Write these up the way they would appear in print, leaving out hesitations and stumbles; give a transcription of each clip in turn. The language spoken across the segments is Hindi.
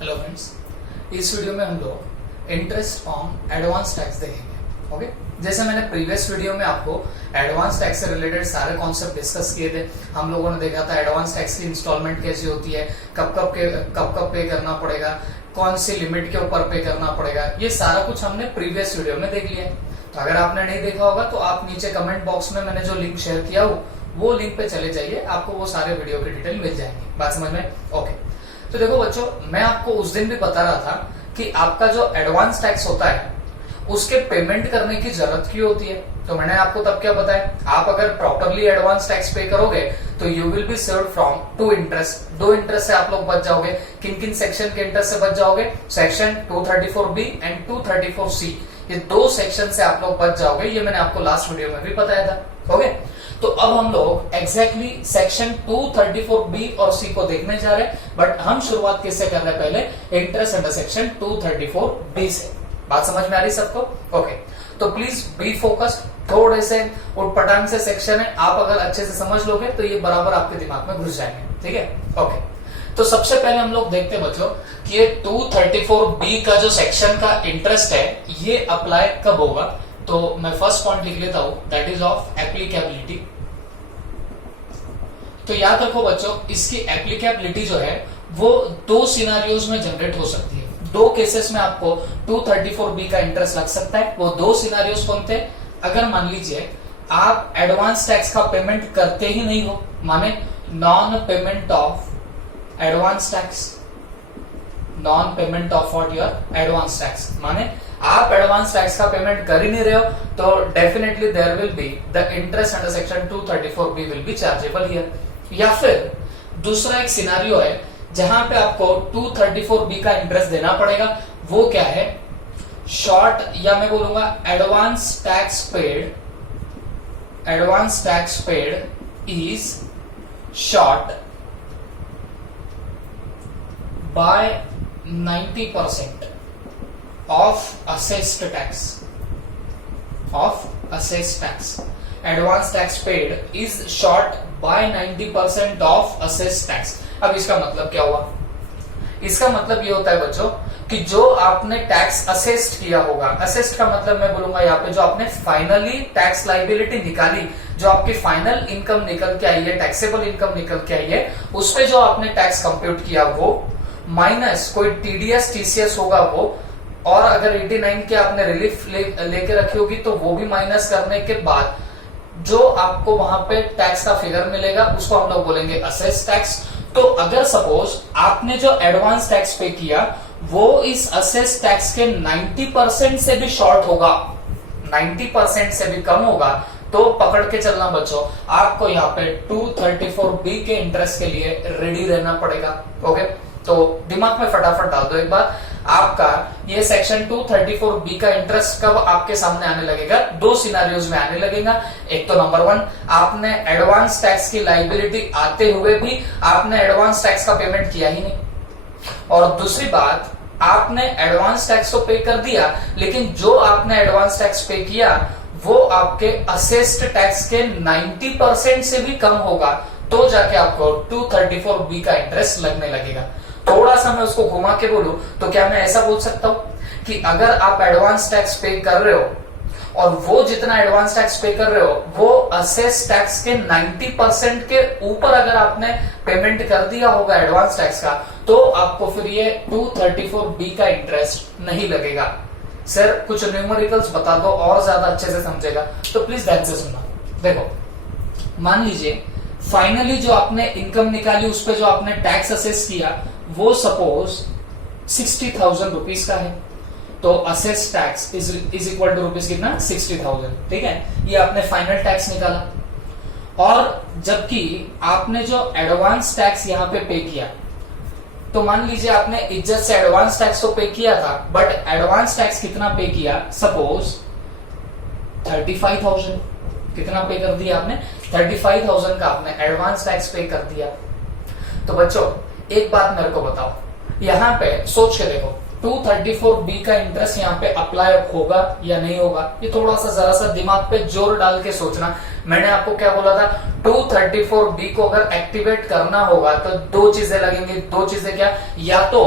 हेलो फ्रेंड्स, इस वीडियो में हम लोग इंटरेस्ट ऑन एडवांस टैक्स देखेंगे। ओके, जैसे मैंने प्रीवियस वीडियो में आपको एडवांस टैक्स से रिलेटेड सारे कॉन्सेप्ट डिस्कस किए थे। हम लोगों ने देखा था एडवांस टैक्स की इंस्टॉलमेंट कैसी होती है, कब कब पे करना पड़ेगा, कौन सी लिमिट के ऊपर पे करना पड़ेगा, ये सारा कुछ हमने प्रीवियस वीडियो में देख लिया है। तो अगर आपने नहीं देखा होगा तो आप नीचे कमेंट बॉक्स में मैंने जो लिंक शेयर किया वो लिंक पे चले जाइए, आपको वो सारे वीडियो की डिटेल मिल जाएंगे। बात समझ में? ओके, तो देखो बच्चों, मैं आपको उस दिन भी बता रहा था कि आपका जो एडवांस टैक्स होता है उसके पेमेंट करने की जरूरत क्यों होती है। तो मैंने आपको तब क्या बताया, आप अगर प्रॉपरली एडवांस टैक्स पे करोगे तो you will be saved from two interest. दो इंटरेस्ट से आप लोग बच जाओगे। किन किन सेक्शन के इंटरेस्ट से बच जाओगे? सेक्शन 234B एंड 234C, ये दो सेक्शन से आप लोग बच जाओगे। ये मैंने आपको लास्ट वीडियो में भी बताया था। ओके, तो अब हम लोग एग्जैक्टली सेक्शन 234B और C को देखने जा रहे हैं, बट हम शुरुआत किससे कर रहे हैं? पहले इंटरेस्ट अंडर सेक्शन 234B से। बात समझ में आ रही सबको? ओके, तो प्लीज बी फोकस्ड। थोड़े से उठपटांग से सेक्शन है, आप अगर अच्छे से समझ लोगे तो ये बराबर आपके दिमाग में घुस जाएंगे। ठीक है? ओके, तो सबसे पहले हम लोग देखते हैं बच्चों कि ये 234B का जो सेक्शन का इंटरेस्ट है ये अप्लाई कब होगा। तो मैं फर्स्ट पॉइंट लिख लेता हूं, दैट इज ऑफ एप्लीकेबिलिटी। तो याद रखो बच्चों, इसकी एप्लीकेबिलिटी जो है वो दो सिनारियोज में जनरेट हो सकती है। दो केसेस में आपको 234B का इंटरेस्ट लग सकता है। वो दो सिनारियोज कौन थे? अगर मान लीजिए आप एडवांस टैक्स का पेमेंट करते ही नहीं हो, माने non payment of advance tax, non payment of what your advance tax, माने आप एडवांस टैक्स का पेमेंट कर ही नहीं रहे हो, तो definitely there will be the interest under section 234B will be chargeable here. या फिर दूसरा एक सिनारियो है जहां पे आपको 234B का इंटरेस्ट देना पड़ेगा। वो क्या है? शॉर्ट, या मैं बोलूंगा advance tax paid is short by 90% of assessed tax. Advance tax paid is short by 90% of assessed tax. अब इसका मतलब क्या हुआ? इसका मतलब ये होता है बच्चों कि जो आपने टैक्स असेस्ड किया होगा, असेस्ड का मतलब मैं बोलूंगा यहाँ पे जो आपने फाइनली टैक्स लाइबिलिटी निकाली, जो आपकी फाइनल इनकम निकल के आई है, टैक्सेबल इनकम निकल के आई है, उस पे जो आपने टैक्स कंप्यूट किया वो माइनस कोई टीडीएस टीसीएस होगा वो, और अगर 89 के आपने रिलीफ लेके रखी होगी तो वो भी माइनस करने के बाद जो आपको वहां पे टैक्स का फिगर मिलेगा उसको हम लोग बोलेंगे असेस टैक्स। तो अगर सपोज आपने जो एडवांस टैक्स पे किया वो इस असेस टैक्स के 90% से भी शॉर्ट होगा, 90% से भी कम होगा, तो पकड़ के चलना बच्चों, आपको यहाँ पे 234B के इंटरेस्ट के लिए रेडी रहना पड़ेगा। ओके, तो दिमाग में फटाफट डाल दो एक बार, आपका ये सेक्शन 234B का इंटरेस्ट कब आपके सामने आने लगेगा? दो सिनारियोज में आने लगेगा। एक तो नंबर 1, आपने एडवांस टैक्स की लाइबिलिटी आते हुए भी आपने एडवांस टैक्स का पेमेंट किया ही नहीं, और दूसरी बात, आपने एडवांस टैक्स तो पे कर दिया लेकिन जो आपने एडवांस टैक्स पे किया वो आपके असेस्ड टैक्स के 90% से भी कम होगा, तो जाके आपको 234B का इंटरेस्ट लगने लगेगा। थोड़ा सा मैं उसको घुमा के बोलूं तो क्या मैं ऐसा बोल सकता हूं कि अगर आप एडवांस टैक्स पे कर रहे हो और वो जितना एडवांस टैक्स पे कर रहे हो वो असेस टैक्स के 90% के ऊपर अगर आपने पेमेंट कर दिया होगा एडवांस टैक्स का, तो आपको फिर ये 234B का इंटरेस्ट नहीं लगेगा। सर कुछ न्यूमेरिकल्स बता दो और ज्यादा अच्छे से समझेगा, तो प्लीज ध्यान से सुनना। देखो, मान लीजिए फाइनली जो आपने इनकम निकाली उस पर जो आपने टैक्स असेस किया वो सपोज 60,000 रुपीज का है, तो assess tax is equal to rupees कितना? 60,000। ठीक है, ये आपने फाइनल टैक्स निकाला, और जबकि आपने जो एडवांस टैक्स यहाँ पे पे किया, तो मान लीजिए आपने इज्जत से एडवांस टैक्स तो पे किया था, बट एडवांस टैक्स कितना पे किया? सपोज 35,000। कितना पे कर दिया आपने? 35,000 का आपने एडवांस टैक्स पे कर दिया। तो बच्चों एक बात मेरे को बताओ, यहाँ पे सोच के देखो, 234B का इंटरेस्ट यहाँ पे अप्लाई होगा या नहीं होगा? ये थोड़ा सा जरा सा दिमाग पे जोर डाल के सोचना। मैंने आपको क्या बोला था? 234B को अगर एक्टिवेट करना होगा तो दो चीजें लगेंगी। दो चीजें क्या? या तो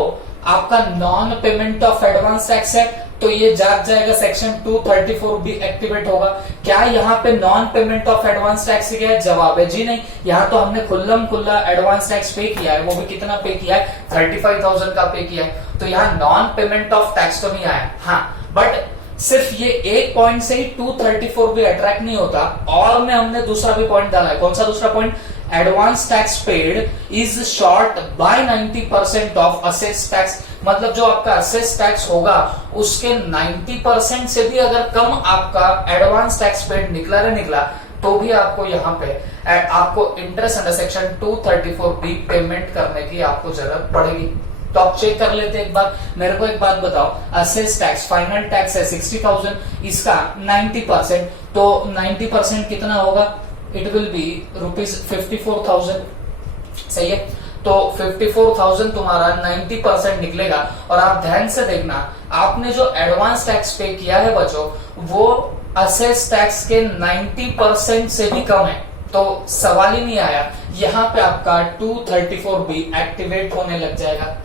आपका non payment of advance tax है, तो ये जाग जाएगा, सेक्शन 234 भी एक्टिवेट होगा। क्या यहाँ पे non payment of advance tax किया है? जवाब है जी नहीं। यहाँ तो हमने खुल्लम खुल्ला एडवांस टैक्स पे किया है, वो भी कितना पे किया है? 35,000 का पे किया है। तो यहाँ नॉन पेमेंट ऑफ टैक्स तो नहीं आया। हाँ, बट सिर्फ ये एक पॉइंट से ही 234 भी अट्रैक्ट नहीं होता, और में हमने दूसरा भी पॉइंट डाला है। कौन सा दूसरा point? Advance tax paid is short by 90% of assess tax. मतलब जो आपका असेस टैक्स होगा उसके 90% से भी अगर कम आपका एडवांस टैक्स पेड निकला रे निकला, तो भी आपको यहाँ पे आपको इंटरेस्ट अंडर सेक्शन 234 भी पेमेंट करने की आपको जरूरत पड़ेगी। तो आप चेक कर लेते एक बार। मेरे को एक बात बताओ, असेस टैक्स फाइनल टैक्स है 60,000, इसका 90%, तो 90% कितना होगा? It will B ₹54,000। सही है, तो 54,000 तुम्हारा 90% निकलेगा। और आप ध्यान से देखना, आपने जो एडवांस टैक्स पे किया है बच्चों, वो असेस टैक्स के 90% से भी कम है। तो सवाल ही नहीं आया, यहाँ पे आपका 234 भी एक्टिवेट होने लग जाएगा।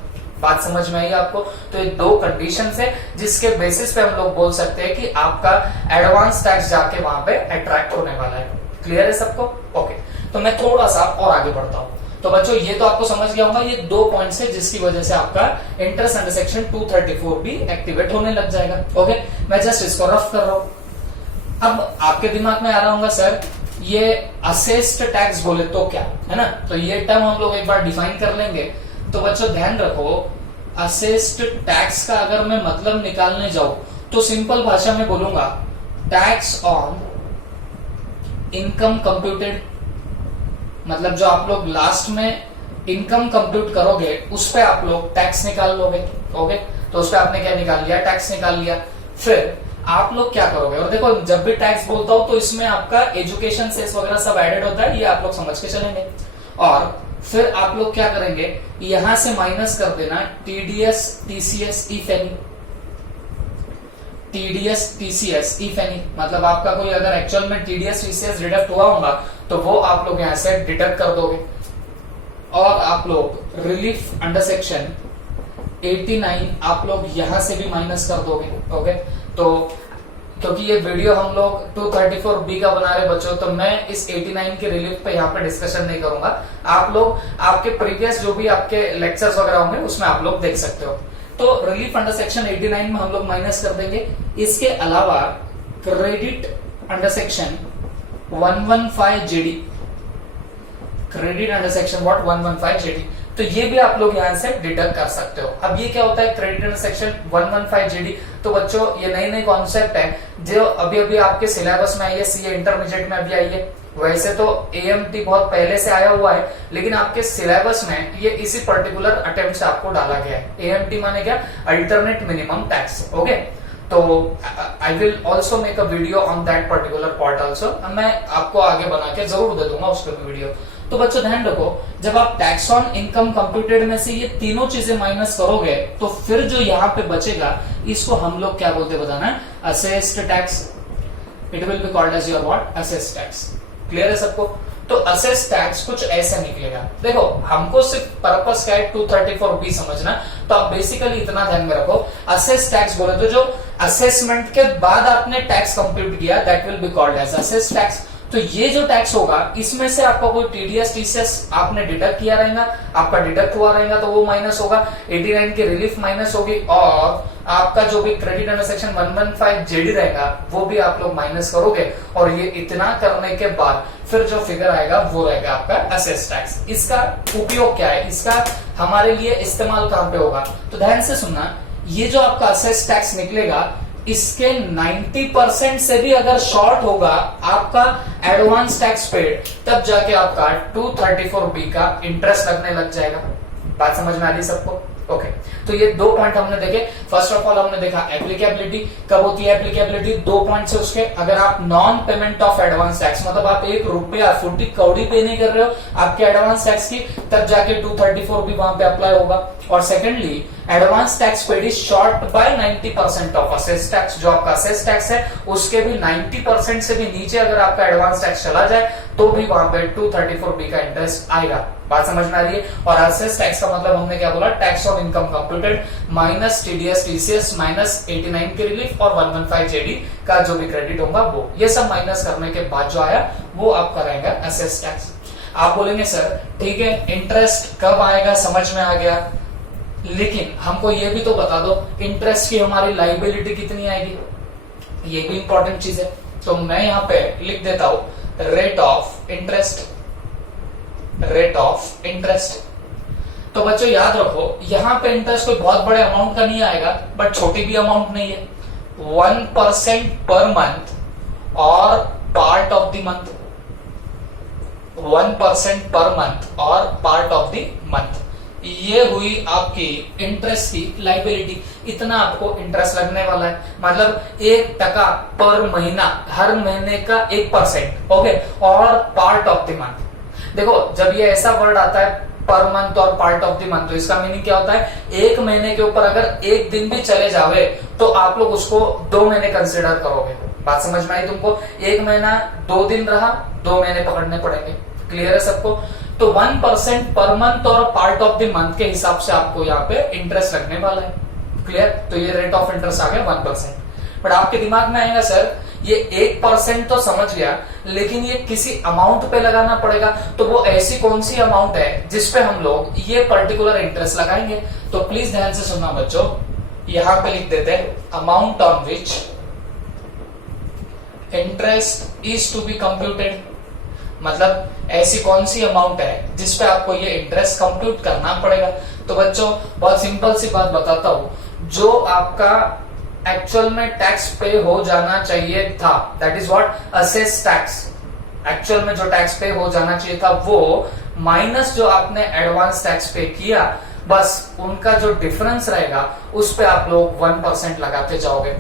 बात समझ में आई आपको? तो ये दो कंडीशन है जिसके बेसिस पे हम लोग बोल सकते हैं कि आपका एडवांस टैक्स जाके वहां पे अट्रैक्ट होने वाला है। क्लियर है सबको? ओके, तो मैं थोड़ा सा और आगे बढ़ता हूं। तो बच्चों ये तो आपको समझ गया होगा, ये दो पॉइंट्स है जिसकी वजह से आपका इंटरेस्ट अंडर सेक्शन 234 भी एक्टिवेट होने लग जाएगा। ओके, मैं जस्ट इसको रफ कर रहा हूं। अब आपके दिमाग में आ रहा होगा, सर ये असेस्ड टैक्स बोले तो क्या है ना? तो ये टर्म हम लोग एक बार डिफाइन कर लेंगे। तो बच्चों ध्यान रखो, असेस्ड टैक्स का अगर मैं मतलब निकालने जाऊं तो सिंपल भाषा में बोलूंगा, टैक्स ऑन इनकम कंप्यूटेड। मतलब जो आप लोग लास्ट में इनकम कंप्यूट करोगे उस पे आप लोग टैक्स निकाल लोगे। ओके, तो उस पे आपने क्या निकाल लिया? टैक्स निकाल लिया। फिर आप लोग क्या करोगे? और देखो, जब भी टैक्स बोलता हूं तो इसमें आपका एजुकेशन सेस वगैरह सब एडेड होता है, ये आप लोग समझ के चलेंगे। और फिर आप लोग क्या करेंगे? यहां से माइनस कर देना TDS TCS if any. TDS TCS if any मतलब आपका कोई अगर एक्चुअल में टीडीएस टीसीएस डिडक्ट हुआ होगा तो वो आप लोग यहां से डिडक्ट कर दोगे। और आप लोग रिलीफ अंडर सेक्शन 89 आप लोग यहां से भी माइनस कर दोगे। ओके, तो क्योंकि ये वीडियो हम लोग 234B का बना रहे बच्चों, तो मैं इस 89 के रिलीफ पे यहाँ पे डिस्कशन नहीं करूंगा। आप लोग आपके प्रीवियस जो भी आपके लेक्चर्स वगैरह होंगे उसमें आप लोग देख सकते हो। तो रिलीफ अंडर सेक्शन 89 में हम लोग माइनस कर देंगे। इसके अलावा credit under section 115 JD, credit under section what 115 JD, तो ये भी आप लोग यहां से डिडक्ट कर सकते हो। अब ये क्या होता है क्रेडिट अंडर सेक्शन 115 जेडी? तो बच्चों ये नई नई कॉन्सेप्ट है जो अभी अभी आपके सिलेबस में आई है, सीए इंटरमीडिएट में अभी आई है। वैसे तो एएमटी बहुत पहले से आया हुआ है, लेकिन आपके सिलेबस में ये इसी पर्टिकुलर अटेम्प्ट से आपको डाला गया है। एएमटी माने क्या? Alternate minimum tax. ओके, तो I will also make a video on that particular part also. मैं आपको आगे बना के जरूर दे दूंगा उसके वीडियो। तो बच्चों ध्यान रखो, जब आप टैक्स ऑन इनकम कंप्यूटेड में से ये तीनों चीजें माइनस करोगे तो फिर जो यहाँ पे बचेगा इसको हम लोग क्या बोलते बताना? Assessed tax. It will be called as your what? Assessed tax. Clear है सबको? तो असेस टैक्स कुछ ऐसा निकलेगा। देखो, हमको सिर्फ पर्पस क्या है 234B समझना, तो आप बेसिकली इतना ध्यान में रखो, असेस टैक्स बोले तो जो असेसमेंट के बाद आपने टैक्स कंप्यूट किया that will be called as assess tax. तो ये जो टैक्स होगा इसमें से आपका कोई टीडीएस टीसीएस आपने डिडक्ट किया रहेगा, आपका डिडक्ट हुआ रहेगा तो वो माइनस होगा, 89 की रिलीफ माइनस होगी, और आपका जो भी क्रेडिट अंडर सेक्शन 115 जेडी रहेगा वो भी आप लोग माइनस करोगे। और ये इतना करने के बाद फिर जो फिगर आएगा वो रहेगा आपका असेस टैक्स। इसका उपयोग क्या है? इसका हमारे लिए इस्तेमाल कहां पे होगा? तो ध्यान से सुनना, ये जो आपका असेस टैक्स निकलेगा इसके 90% से भी अगर शॉर्ट होगा आपका एडवांस टैक्स पेड, तब जाके आपका 234B का इंटरेस्ट लगने लग जाएगा। बात समझ में आ रही सबको? ओके, तो ये दो पॉइंट हमने देखे। फर्स्ट ऑफ ऑल हमने देखा एप्लीकेबिलिटी कब होती है। एप्लीकेबिलिटी दो पॉइंट से उसके, अगर आप non payment of advance tax मतलब आप 1 रुपया फुटी कौड़ी पे नहीं कर रहे हो आपके एडवांस टैक्स की, तब जाके 234B वहां पे अप्लाई होगा। और secondly advance tax paid is short by 90% of assess tax. जो आपका असेस टैक्स है उसके भी 90% से भी नीचे अगर आपका एडवांस टैक्स चला जाए तो भी वहां पे 234B का इंटरेस्ट आएगा। बात समझ में आ रही है। और असेस टैक्स का मतलब हमने क्या बोला, tax on income computed minus TDS TCS minus 89 की रिलीफ और 115 जेडी का जो भी क्रेडिट होगा वो, ये सब माइनस करने के बाद जो आया वो आप कराएंगे असेस टैक्स। आप बोलेंगे सर ठीक है इंटरेस्ट कब आएगा, समझ में आ गया, लेकिन हमको ये भी तो बता दो इंटरेस्ट की हमारी लाइबिलिटी कितनी आएगी, ये भी इंपॉर्टेंट चीज है। तो मैं यहां पे लिख देता हूं rate of interest, rate of interest. तो बच्चों याद रखो यहां पे इंटरेस्ट कोई बहुत बड़े अमाउंट का नहीं आएगा, बट छोटी भी अमाउंट नहीं है, 1% पर मंथ और part of the month, 1% per month और पार्ट ऑफ द मंथ, ये हुई आपकी इंटरेस्ट की लाइबिलिटी। इतना आपको इंटरेस्ट लगने वाला है, मतलब 1% पर महीना, हर महीने का 1%, ओके, और पार्ट ऑफ द मंथ। देखो जब ये ऐसा वर्ड आता है पर मंथ और पार्ट ऑफ द मंथ, तो इसका मीनिंग क्या होता है, एक महीने के ऊपर अगर एक दिन भी चले जावे तो आप लोग उसको 2 महीने कंसिडर करोगे। बात समझ में आई तुमको, एक महीना 2 दिन रहा, 2 महीने पकड़ने पड़ेंगे। क्लियर है सबको। तो 1% पर मंथ और पार्ट ऑफ द मंथ के हिसाब से आपको यहाँ पे इंटरेस्ट लगने वाला है। क्लियर। तो ये रेट ऑफ इंटरेस्ट आ गया 1%। बट आपके दिमाग में आएगा सर ये 1% तो समझ गया, लेकिन ये किसी अमाउंट पे लगाना पड़ेगा, तो वो ऐसी कौन सी अमाउंट है जिसपे हम लोग ये पर्टिकुलर इंटरेस्ट लगाएंगे। तो प्लीज ध्यान से सुनना बच्चों, यहां पे लिख देते हैं amount on which interest is to be computed, मतलब ऐसी कौन सी अमाउंट है जिसपे आपको ये इंटरेस्ट कंप्यूट करना पड़ेगा। तो बच्चों बहुत सिंपल सी बात बताता हूं, जो आपका एक्चुअल में टैक्स पे हो जाना चाहिए था, that is what assess tax, actual में जो टैक्स पे हो जाना चाहिए था वो माइनस जो आपने एडवांस टैक्स पे किया, बस उनका जो डिफरेंस रहेगा उस पे आप लोग 1% लगाते जाओगे।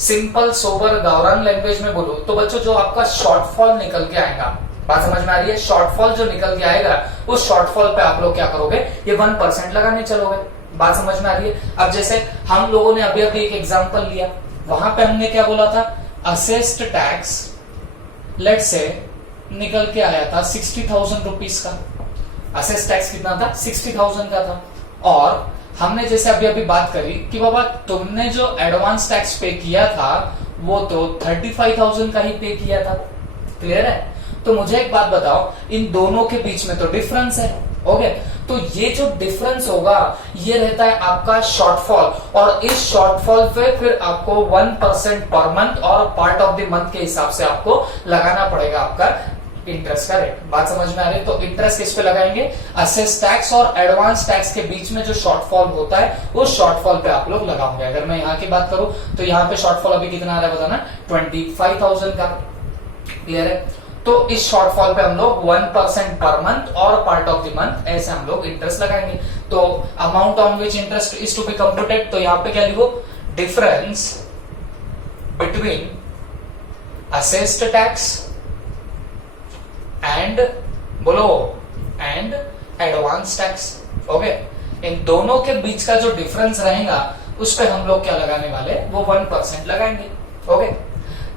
सिंपल सोबर गावरान लैंग्वेज में बोलूं तो बच्चों जो आपका शॉर्टफॉल निकल के आएगा, बात समझ में आ रही है, शॉर्टफॉल जो निकल के आएगा उस शॉर्टफॉल पे आप लोग क्या करोगे, ये 1% लगाने चलोगे। बात समझ में आ रही है। अब जैसे हम लोगों ने अभी अभी एक एग्जांपल लिया, वहां पे हमने क्या बोला था, असेस्ड टैक्स लेट से निकल के आया था 60,000 रुपीज का, असेस्ड टैक्स कितना था, 60,000 का था। और हमने जैसे अभी अभी बात करी कि बाबा तुमने जो एडवांस टैक्स पे किया था वो तो 35,000 का ही पे किया था। क्लियर है। तो मुझे एक बात बताओ, इन दोनों के बीच में तो डिफरेंस है, ओके, तो ये जो डिफरेंस होगा ये रहता है आपका शॉर्टफॉल, और इस शॉर्टफॉल पे फिर आपको 1% पर मंथ और पार्ट ऑफ द मंथ के हिसाब से आपको लगाना पड़ेगा आपका इंटरेस्ट का रेट। बात समझ में आ रही है। तो इंटरेस्ट किस पे लगाएंगे, असेस टैक्स और एडवांस टैक्स के बीच में जो शॉर्टफॉल होता है उस शॉर्टफॉल पे आप लोग लगाओगे। अगर मैं यहाँ की बात करूं तो यहाँ पे शॉर्टफॉल अभी कितना आ रहा है बताना, 25,000 का। क्लियर है। तो इस शॉर्टफॉल पे हम लोग 1% पर मंथ और पार्ट ऑफ द मंथ ऐसे हम लोग इंटरेस्ट लगाएंगे। तो amount on which interest is to be computed, तो यहाँ पे क्या लिखो, difference between assessed tax and बोलो एंड एडवांस टैक्स। ओके, इन दोनों के बीच का जो डिफरेंस रहेगा उस पे हम लोग क्या लगाने वाले, वो 1% लगाएंगे। ओके,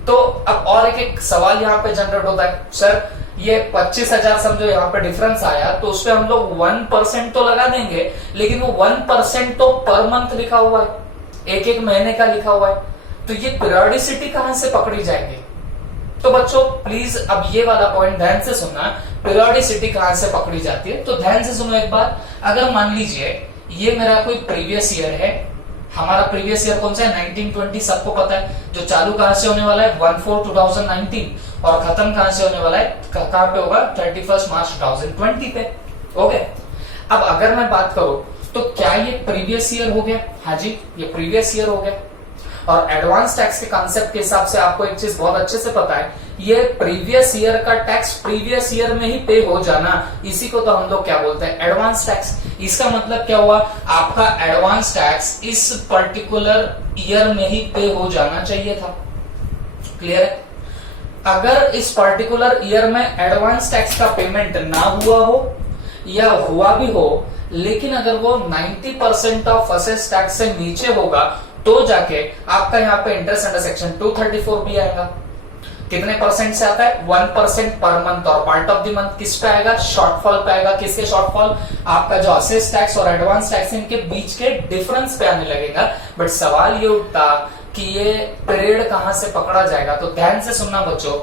तो अब और एक सवाल यहाँ पे जनरेट होता है, सर ये 25,000 समझो यहाँ पे डिफरेंस आया तो उस पे हम लोग 1% तो लगा देंगे, लेकिन वो 1% तो पर मंथ लिखा हुआ है, एक एक महीने का लिखा हुआ है, तो ये पीरियोडिसिटी कहां से पकड़ी जाएगी। तो बच्चों प्लीज अब ये वाला पॉइंट ध्यान से सुनना, पीरियोडिसिटी कहां से पकड़ी जाती है। तो ध्यान से सुनो एक बार, अगर मान लीजिए ये मेरा कोई प्रीवियस ईयर है, हमारा प्रीवियस ईयर कौन सा है, 1920, सबको पता है। जो चालू कहां से होने वाला है 1/4/2019 और खत्म कहां से होने वाला है, कहां पे होगा 31 मार्च 2020 पे। ओके, अब अगर मैं बात करूं तो क्या ये प्रीवियस ईयर हो गया, हाँ जी ये प्रीवियस ईयर हो गया। और एडवांस टैक्स के कांसेप्ट के हिसाब से आपको एक चीज बहुत अच्छे से पता है, ये प्रीवियस ईयर का टैक्स प्रीवियस ईयर में ही पे हो जाना, इसी को तो हम लोग क्या बोलते हैं, एडवांस टैक्स। इसका मतलब क्या हुआ, आपका एडवांस टैक्स इस पर्टिकुलर ईयर में ही पे हो जाना चाहिए था। क्लियर है। अगर इस पर्टिकुलर ईयर में एडवांस टैक्स का पेमेंट ना हुआ हो या हुआ भी हो, लेकिन अगर वो 90% ऑफ असेस टैक्स से नीचे होगा तो जाके आपका यहाँ पे इंटरेस्ट अंडर सेक्शन 234 भी आएगा। कितने परसेंट से आता है? 1% पर मंथ। और पार्ट ऑफ द मंथ किस पे आएगा? शॉर्टफॉल पे आएगा। किसके शॉर्टफॉल? आपका जो असेस टैक्स और एडवांस टैक्स इनके बीच के डिफरेंस पे आने लगेगा। बट सवाल ये उठता कि ये पीरियड कहां से पकड़ा जाएगा? तो ध्यान से सुनना बच्चों,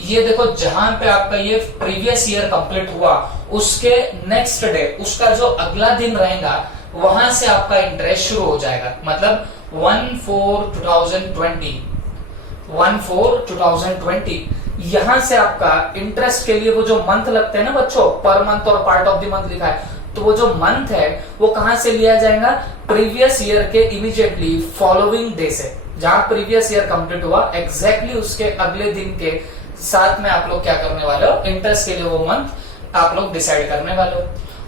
ये देखो जहां पे आपका ये प्रीवियस ईयर कंप्लीट हुआ उसके नेक्स्ट डे, उसका जो अगला दिन रहेगा वहां से आपका इंटरेस्ट शुरू हो जाएगा। मतलब 1/4/2020 यहां से आपका इंटरेस्ट के लिए वो जो मंथ लगते हैं ना बच्चों, पर मंथ और पार्ट ऑफ द मंथ लिखा है, तो वो जो मंथ है वो कहां से लिया जाएगा? प्रीवियस ईयर के इमीडिएटली फॉलोइंग डे से। जहां प्रीवियस ईयर कंप्लीट हुआ एग्जैक्टली उसके अगले दिन के साथ में आप लोग क्या करने वाले हो? इंटरेस्ट के लिए वो मंथ आप लोग डिसाइड करने वाले हो।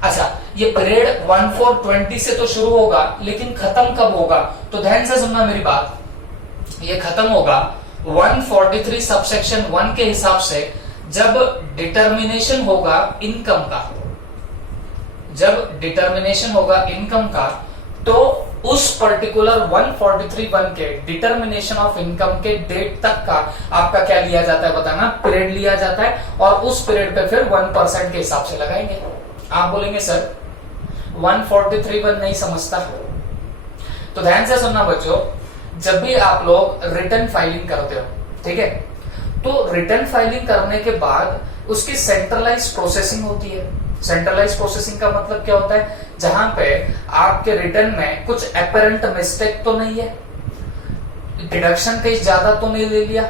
अच्छा, ये पीरियड 1/4/20 से तो शुरू होगा, लेकिन खत्म कब होगा? तो ध्यान से सुनना मेरी बात, ये खत्म होगा 143 सबसेक्शन 1 के हिसाब से जब डिटर्मिनेशन होगा इनकम का। जब डिटर्मिनेशन होगा इनकम का तो उस पर्टिकुलर 143(1) के डिटर्मिनेशन ऑफ इनकम के डेट तक का आपका क्या लिया जाता है बताना? पीरियड लिया जाता है। और उस पीरियड पे फिर 1% के हिसाब से लगाएंगे। आप बोलेंगे सर 143(1) नहीं समझता, तो ध्यान से सुनना बच्चों, जब भी आप लोग रिटर्न फाइलिंग करते हो, ठीक है, तो रिटर्न फाइलिंग करने के बाद उसकी सेंट्रलाइज प्रोसेसिंग होती है। सेंट्रलाइज प्रोसेसिंग का मतलब क्या होता है? जहां पे आपके रिटर्न में कुछ एपरेंट मिस्टेक तो नहीं है, डिडक्शन कहीं ज्यादा तो नहीं ले लिया,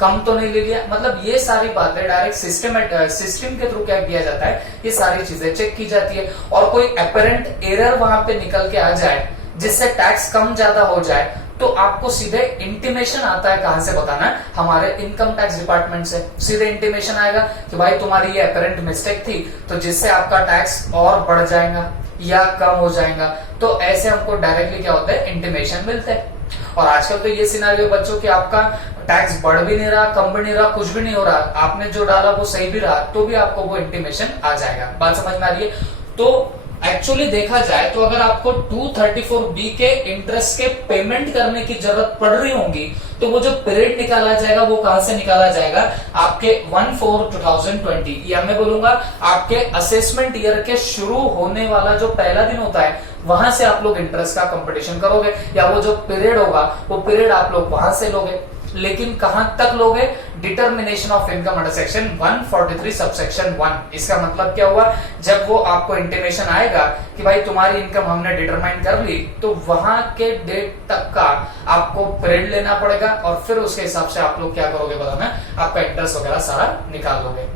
कम तो नहीं ले लिया, मतलब ये सारी बातें डायरेक्ट सिस्टम के थ्रू क्या किया जाता है, ये सारी चीजें चेक की जाती है। और कोई एपरेंट एरर वहां पे निकल के आ जाए जिससे टैक्स कम ज्यादा हो जाए तो आपको सीधे इंटीमेशन आता है। कहां से बताना? हमारे इनकम टैक्स डिपार्टमेंट से सीधे इंटीमेशन आएगा कि भाई तुम्हारी ये अपेरेंट मिस्टेक थी, तो जिससे आपका टैक्स और बढ़ जाएगा या कम हो जाएगा। तो ऐसे हमको डायरेक्टली क्या होता है? इंटीमेशन मिलते हैं। और आजकल तो ये सिनारियो बच्चों कि आपका टैक्स बढ़ भी नहीं रहा, कम भी नहीं रहा, कुछ भी नहीं हो रहा, आपने जो डाला वो सही भी रहा, तो भी आपको वो इंटीमेशन आ जाएगा। बात समझ में आ रही है? तो एक्चुअली देखा जाए तो अगर आपको 234B के इंटरेस्ट के पेमेंट करने की जरूरत पड़ रही होगी तो वो जो पीरियड निकाला जाएगा वो कहां से निकाला जाएगा? आपके 1/4/2020 या मैं बोलूंगा आपके असेसमेंट ईयर के शुरू होने वाला जो पहला दिन होता है वहां से आप लोग इंटरेस्ट का कंपटीशन करोगे, या वो जो पीरियड होगा वो पीरियड आप लोग वहां से लोगे। लेकिन कहां तक लोगे? Determination of income under section 143 subsection 1। इसका मतलब क्या हुआ? जब वो आपको इंटीमेशन आएगा कि भाई तुम्हारी इनकम हमने डिटरमाइन कर ली, तो वहां के डेट तक का आपको पीरियड लेना पड़ेगा और फिर उसके हिसाब से आप लोग क्या करोगे बताना? आपका इंटरेस्ट वगैरह सारा निकाल लोगे।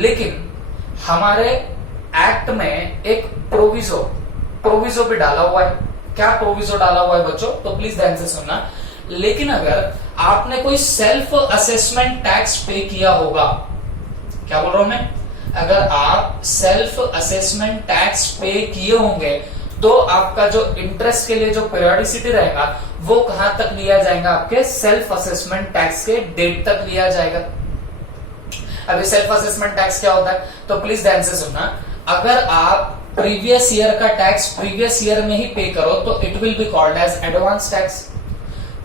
लेकिन हमारे एक्ट में एक प्रोविजो भी डाला हुआ है। क्या प्रोविजो डाला हुआ है बच्चों? तो प्लीज ध्यान से सुनना। लेकिन अगर आपने कोई सेल्फ असेसमेंट टैक्स पे किया होगा, क्या बोल रहा हूं मैं? अगर आप सेल्फ असेसमेंट टैक्स पे किए होंगे तो आपका जो इंटरेस्ट के लिए जो पीरियोडिसिटी रहेगा वो कहां तक लिया जाएगा? आपके सेल्फ असेसमेंट टैक्स के डेट तक लिया जाएगा। अभी सेल्फ असेसमेंट टैक्स क्या होता है? तो प्लीज ध्यान से सुनना। अगर आप प्रीवियस ईयर का टैक्स प्रीवियस ईयर में ही पे करो तो it will be called as advance tax.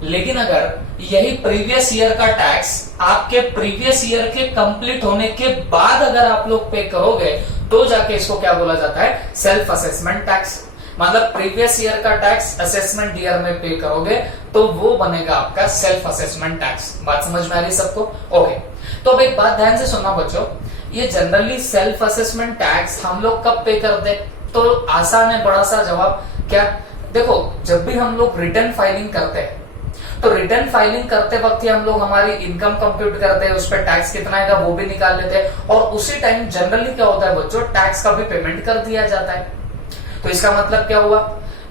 लेकिन अगर यही प्रीवियस ईयर का टैक्स आपके प्रीवियस ईयर के कंप्लीट होने के बाद अगर आप लोग पे करोगे तो जाके इसको क्या बोला जाता है? Self assessment tax. मतलब प्रीवियस ईयर का टैक्स असेसमेंट ईयर में पे करोगे तो वो बनेगा आपका सेल्फ असेसमेंट टैक्स। बात समझ में आ रही है सबको? ओके, तो अब एक बात ध्यान से सुनना बच्चों, ये जनरली सेल्फ असेसमेंट टैक्स हम लोग कब पे करते? तो आसान है, बड़ा सा जवाब क्या? देखो, जब भी हम लोग रिटर्न फाइलिंग करते हैं तो रिटर्न फाइलिंग करते वक्त ही हम लोग हमारी इनकम कंप्यूट करते हैं, उस पर टैक्स कितना आएगा वो भी निकाल लेते हैं, और उसी टाइम जनरली क्या होता है बच्चों? टैक्स का भी पेमेंट कर दिया जाता है। तो इसका मतलब क्या हुआ?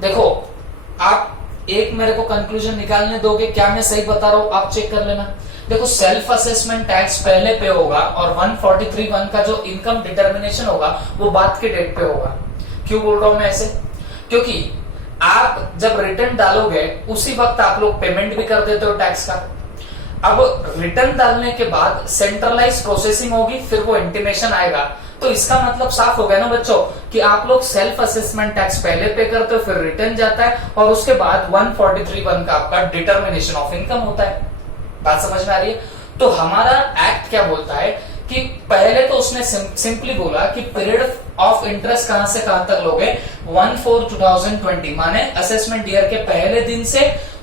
देखो, आप एक मेरे को कंक्लूजन निकालने दोगे? क्या मैं सही बता रहा हूं? आप चेक कर लेना। देखो, सेल्फ असेसमेंट टैक्स पहले पे होगा और 143(1) का जो इनकम डिटर्मिनेशन होगा वो बाद के डेट पे होगा। क्यों बोल रहा हूं मैं ऐसे? क्योंकि आप जब रिटर्न डालोगे उसी वक्त आप लोग पेमेंट भी कर देते हो टैक्स का। अब रिटर्न डालने के बाद सेंट्रलाइज प्रोसेसिंग होगी, फिर वो इंटीमेशन आएगा। तो इसका मतलब साफ हो गया ना बच्चों कि आप लोग सेल्फ असेसमेंट टैक्स पहले पे करते हो, फिर रिटर्न जाता है और उसके बाद 143(1) का आपका डिटर्मिनेशन ऑफ इनकम होता है। बात समझ में आ रही है? तो हमारा एक्ट क्या बोलता है कि पहले तो उसने सिंपली बोला कि पीरियड ऑफ इंटरेस्ट कहां से कहां तक लोगे 1/4/2020 माने असेसमेंट ईयर के पहले दिन से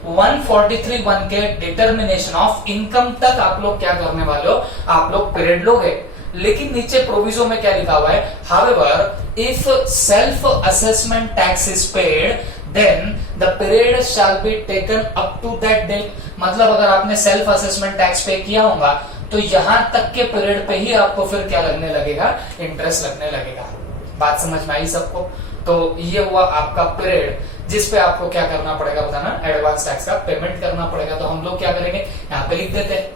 143(1) के डिटर्मिनेशन ऑफ इनकम तक आप लोग क्या करने वाले हो, आप लोग पीरियड लोगे। लेकिन नीचे प्रोविजो में क्या लिखा हुआ है, however if self assessment tax is paid then the period shall be taken up to that date. मतलब अगर आपने सेल्फ असेसमेंट टैक्स पे किया होगा तो यहां तक के पीरियड पे ही आपको फिर क्या लगने लगेगा, इंटरेस्ट लगने लगेगा। बात समझ में आई सबको? तो ये हुआ आपका पीरियड जिस पे आपको क्या करना पड़ेगा बताना, एडवांस टैक्स का पेमेंट करना पड़ेगा। तो हम लोग क्या करेंगे, यहां पे लिख देते हैं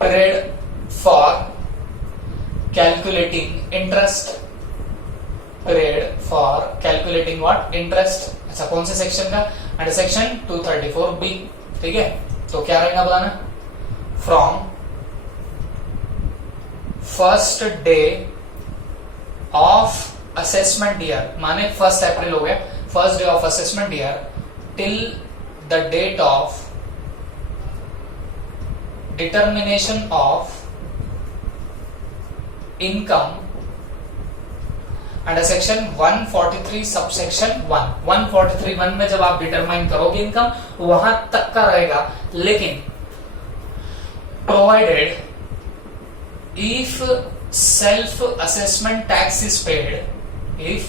period for calculating interest, period for calculating what, interest. अच्छा कौन से सेक्शन का, अंडर सेक्शन 234B। ठीक है, तो क्या रहेगा बताना, from first day of assessment year माने 1 अप्रैल हो गया, first day of assessment year till the date of determination of income under section 143 subsection 1। 143(1) में जब आप डिटरमाइन करोगे इनकम वहां तक का रहेगा। लेकिन provided if self assessment tax is paid, if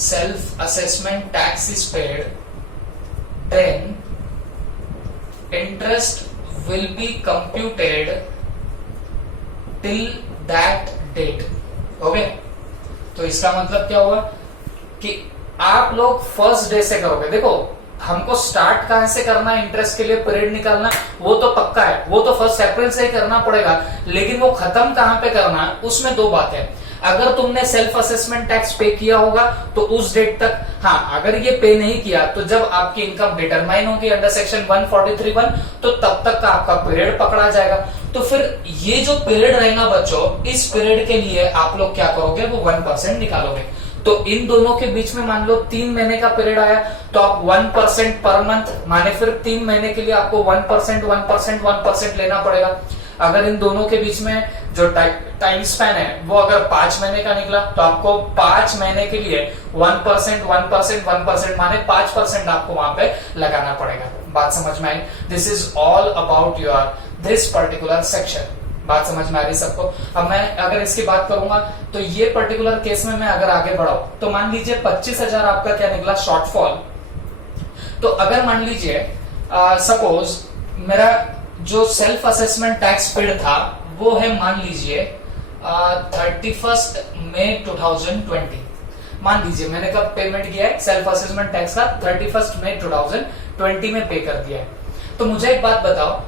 self-assessment tax is paid, then interest will be computed till that date. Okay, तो इसका मतलब क्या हुआ कि आप लोग फर्स्ट डे से करोगे। देखो हमको स्टार्ट कहां से करना है, इंटरेस्ट के लिए पीरियड निकालना वो तो पक्का है, वो तो 1 अप्रैल से ही करना पड़ेगा। लेकिन वो खत्म कहां पे करना है, उसमें दो बातें हैं। अगर तुमने सेल्फ असेसमेंट टैक्स पे किया होगा तो उस डेट तक, हाँ अगर ये पे नहीं किया तो जब आपकी इनकम डिटरमाइन होगी अंडर सेक्शन 143(1) तो तब तक का आपका पीरियड पकड़ा जाएगा। तो फिर ये जो पीरियड रहेगा बच्चों, इस पीरियड के लिए आप लोग क्या करोगे, वो 1% निकालोगे। तो इन दोनों के बीच में मान लो 3 महीने का पीरियड आया तो आप 1% पर मंथ माने फिर 3 महीने के लिए आपको 1% लेना पड़ेगा। अगर इन दोनों के बीच में जो टाइम स्पैन है वो अगर 5 महीने का निकला तो आपको 5 महीने के लिए 1% माने 5% आपको वहां पे लगाना पड़ेगा। बात समझ में आई? This is all about your this particular section. बात समझ में आ रही सबको? अब मैं अगर इसकी बात करूंगा तो ये पर्टिकुलर केस में मैं अगर आगे बढ़ाऊं तो मान लीजिए 25,000 आपका क्या निकला शॉर्टफॉल। तो अगर मान लीजिए सपोज मेरा जो सेल्फ असेसमेंट टैक्स पेड था वो है मान लीजिए 31 मई 2020। मान लीजिए मैंने कब पेमेंट किया है सेल्फ असेसमेंट टैक्स का, 31 मई 2020 में पे कर दिया है। तो मुझे एक बात बताओ,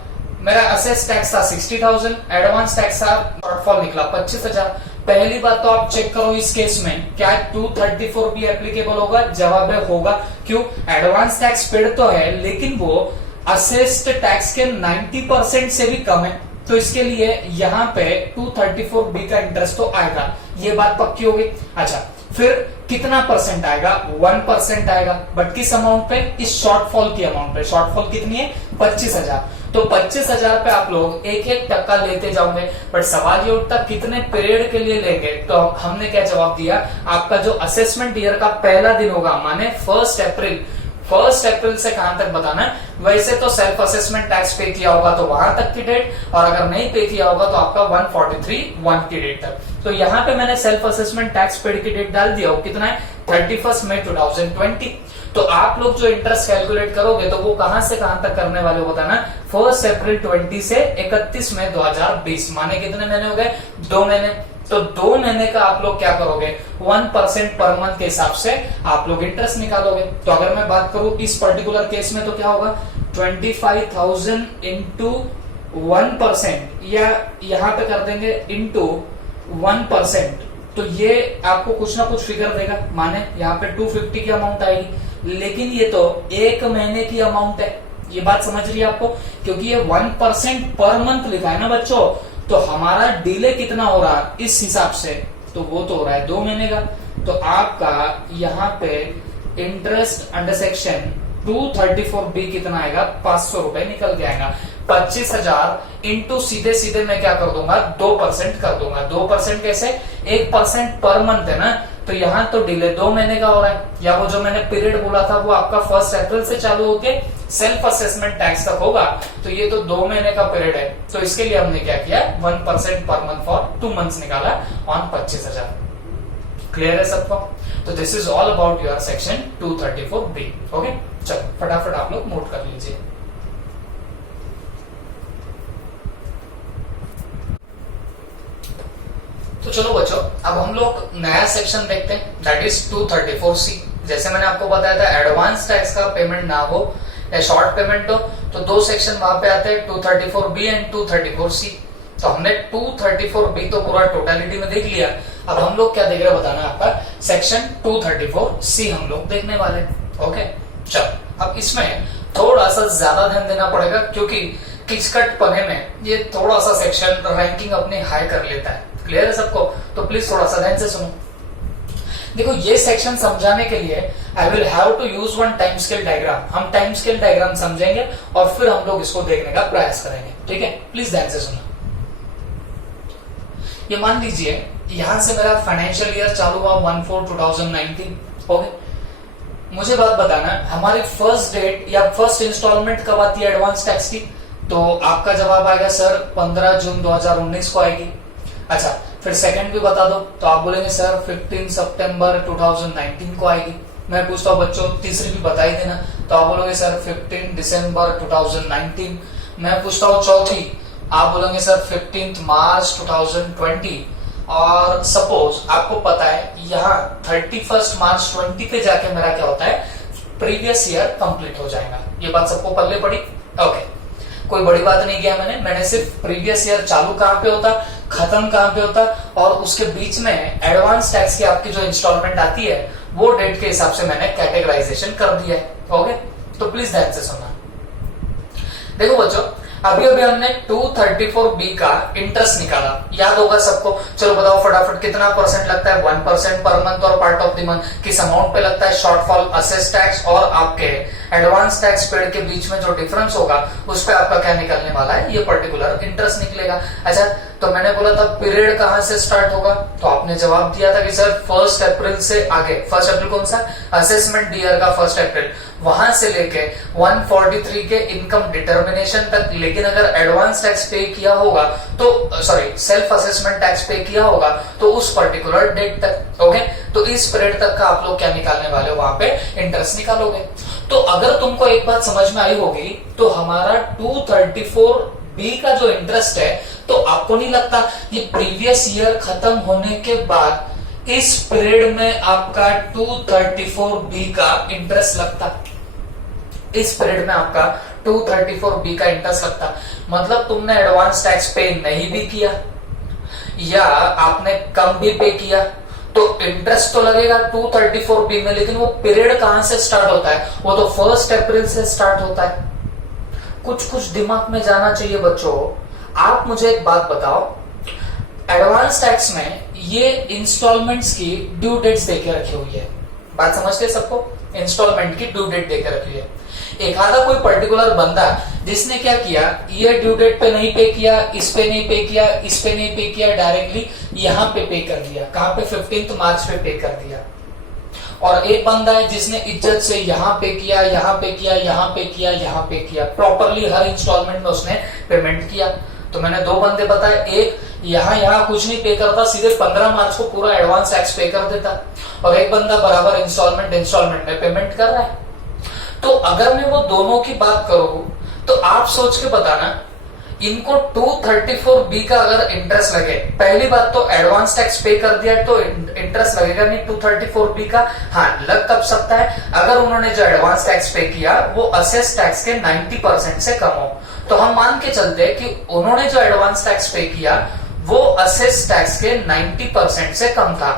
मेरा असेस टैक्स था 60,000, एडवांस टैक्स था शॉर्टफॉल निकला 25,000। पहली बात तो आप चेक करो इस केस में क्या 234 भी एप्लीकेबल होगा? जवाब है होगा। क्यों? एडवांस टैक्स पेड तो है लेकिन वो असेस्ड टैक्स के 90% से भी कम है, तो इसके लिए यहाँ पे 234B का इंटरेस्ट तो आएगा। ये बात पक्की होगी। अच्छा फिर कितना परसेंट आएगा? 1% आएगा। बट किस अमाउंट पे? इस शॉर्टफॉल की अमाउंट पे। शॉर्टफॉल कितनी है? 25,000। तो 25,000 पे आप लोग 1% लेते जाओगे। बट सवाल ये उठता कितने पीरियड के लिए लेंगे? तो हमने क्या जवाब दिया, आपका जो असेसमेंट ईयर का पहला दिन होगा माने 1 अप्रैल से कहां तक बताना है। वैसे तो सेल्फ असेसमेंट टैक्स पे किया होगा तो वहां तक की डेट, और अगर नहीं पे किया होगा तो आपका 143(1) की डेट तक। तो यहाँ पे मैंने सेल्फ असेसमेंट टैक्स पेड की डेट डाल दिया, वो कितना है 31 मई 2020। तो आप लोग जो इंटरेस्ट कैलकुलेट करोगे तो वो कहां से कहां तक करने वाले हो बताना, 1 अप्रैल 20 से 31 मई 2020 माने कितने महीने हो गए? 2 महीने। तो 2 महीने का आप लोग क्या करोगे, 1% पर मंथ के हिसाब से आप लोग इंटरेस्ट निकालोगे। तो अगर मैं बात करूं इस पर्टिकुलर केस में तो क्या होगा, 25,000 इंटू 1%, या यहाँ पे कर देंगे इंटू 1%। तो ये आपको कुछ ना कुछ फिगर देगा, माने यहाँ पे 250 की अमाउंट आएगी। लेकिन ये तो 1 महीने की अमाउंट है। ये बात समझ रही है आपको? क्योंकि ये 1% पर मंथ लिखा है ना बच्चों, तो हमारा डिले कितना हो रहा है इस हिसाब से, तो वो तो हो रहा है 2 महीने का। तो आपका यहाँ पे इंटरेस्ट अंडर सेक्शन 234B कितना आएगा, 500 रुपए निकल के आएगा। 25,000 इंटू सीधे सीधे मैं क्या कर दूंगा 2% कर दूंगा। 2% कैसे, 1% पर मंथ है ना, तो यहाँ तो डिले 2 महीने का हो रहा है, या वो जो मैंने पीरियड बोला था वो आपका 1 अप्रैल से चालू होके सेल्फ असेसमेंट टैक्स तक होगा, तो ये तो 2 महीने का पीरियड है, तो इसके लिए हमने क्या किया 1% पर मंथ फॉर 2 मंथ्स निकाला ऑन 25,000। क्लियर है सबको? तो this is all about your section 234B। Okay, चलो फटाफट आप लोग नोट कर लीजिए। तो चलो बच्चों, अब हम लोग नया सेक्शन देखते हैं, दैट इज 234C। जैसे मैंने आपको बताया था, एडवांस टैक्स का पेमेंट ना हो या शॉर्ट पेमेंट हो तो 2 सेक्शन वहां पे आते हैं, 234B एंड 234C। तो हमने 234B तो पूरा टोटलिटी में देख लिया, अब हम लोग क्या देख रहे हैं बताना आपका, सेक्शन 234C हम लोग देखने वाले। ओके, चलो अब इसमें थोड़ा सा ज्यादा ध्यान देना पड़ेगा, क्योंकि किचकट पढ़े में ये थोड़ा सा सेक्शन रैंकिंग अपनी हाई कर लेता है। क्लियर है सबको? तो प्लीज थोड़ा सा ध्यान से सुनो। देखो, ये सेक्शन समझाने के लिए I will have to use one time scale diagram. हम टाइम स्केल डायग्राम समझेंगे और फिर हम लोग इसको देखने का प्रयास करेंगे। ठीक है, प्लीज ध्यान से सुनो। ये मान लीजिए यहां से मेरा फाइनेंशियल ईयर चालू हुआ 1/4/2019। ओके, मुझे बात बताना, हमारी फर्स्ट डेट या फर्स्ट इंस्टॉलमेंट कब आती है एडवांस टैक्स की? तो आपका जवाब आएगा सर 15 जून 2019 को आएगी। अच्छा, फिर सेकंड भी बता दो, तो आप बोलेंगे सर 15 सितंबर 2019 को आएगी। मैं पूछता हूँ बच्चों तीसरी भी बता ही देना, तो आप बोलोगे सर 15 दिसंबर 2019। मैं पूछता हूँ चौथी, आप बोलेंगे सर 15 मार्च 2020। और सपोज आपको पता है यहाँ 31 मार्च 20 पे जाके मेरा क्या होता है, प्रीवियस ईयर कंप्लीट हो जाएगा। ये बात सबको पल्ले पड़ी? ओके, कोई बड़ी बात नहीं किया मैंने सिर्फ प्रीवियस ईयर चालू कहां पे होता, खत्म कहां पे होता, और उसके बीच में एडवांस टैक्स की आपकी जो इंस्टॉलमेंट आती है वो डेट के हिसाब से मैंने कैटेगराइजेशन कर दिया है। ओके, तो प्लीज ध्यान से सुनना। देखो बच्चों, अभी हमने 234B का इंटरेस्ट निकाला, याद होगा सबको? चलो बताओ फटाफट, कितना परसेंट लगता है? 1% पर मंथ और पार्ट ऑफ द मंथ। किस अमाउंट पे लगता है? शॉर्टफॉल असेस टैक्स और आपके एडवांस टैक्स पेड के बीच में जो डिफरेंस होगा उस पे आपका क्या निकलने वाला है, ये पर्टिकुलर इंटरेस्ट निकलेगा। अच्छा, तो मैंने बोला था पीरियड कहां से स्टार्ट होगा, तो आपने जवाब दिया था कि सर 1 अप्रैल से आगे। 1 अप्रैल कौन सा? असेसमेंट ईयर का 1 अप्रैल, वहां से लेके 143 के इनकम डिटर्मिनेशन तक। लेकिन अगर एडवांस टैक्स पे किया होगा तो सेल्फ असेसमेंट टैक्स पे किया होगा तो उस पर्टिकुलर डेट तक। ओके, तो इस पीरियड तक का आप लोग क्या निकालने वाले हो, वहां पे इंटरेस्ट निकालोगे। तो अगर तुमको एक बात समझ में आई होगी, तो हमारा 234B का जो इंटरेस्ट है, तो आपको नहीं लगता ये प्रीवियस ईयर खत्म होने के बाद इस पीरियड में आपका 234B का इंटरेस्ट लगता? इस पीरियड में आपका 234B का इंटरेस्ट लगता, मतलब तुमने एडवांस टैक्स पे नहीं भी किया या आपने कम भी पे किया तो इंटरेस्ट तो लगेगा 234B में। लेकिन वो पीरियड कहां से स्टार्ट होता है? वो तो 1 अप्रैल से स्टार्ट होता है। कुछ दिमाग में जाना चाहिए बच्चों। आप मुझे एक बात बताओ, एडवांस टैक्स में ये इंस्टॉलमेंट्स की ड्यू डेट्स देके रखी हुई है, बात समझते सबको? इंस्टॉलमेंट की ड्यू डेट देकर रखी है। एक आधा कोई पर्टिकुलर बंदा जिसने क्या किया, ये ड्यू डेट पे नहीं पे किया, इस पे नहीं पे किया, इस पे नहीं पे किया, डायरेक्टली यहाँ पे कर दिया। कहां पे? 15 मार्च पे कर दिया। और एक बंदा है जिसने इज्जत से यहाँ पे किया, यहाँ पे किया, यहाँ पे किया, यहाँ पे किया, प्रॉपरली हर इंस्टॉलमेंट में उसने पेमेंट किया। तो मैंने 2 बंदे बताए, एक यहाँ कुछ नहीं पे करता, सीधे 15 मार्च को पूरा एडवांस टैक्स पे कर देता, और एक बंदा बराबर इंस्टॉलमेंट में पेमेंट कर रहा है। तो अगर मैं वो दोनों की बात करूं तो आप सोच के बताना, इनको 234B का अगर इंटरेस्ट लगे, पहली बात तो एडवांस टैक्स पे कर दिया तो इंटरेस्ट लगेगा नहीं 234B का। हाँ, लग कब सकता है? अगर उन्होंने जो एडवांस टैक्स पे किया वो असेस टैक्स के 90% से कम हो। तो हम मान के चलते हैं कि उन्होंने जो एडवांस टैक्स पे किया वो असेस टैक्स के 90% से कम था,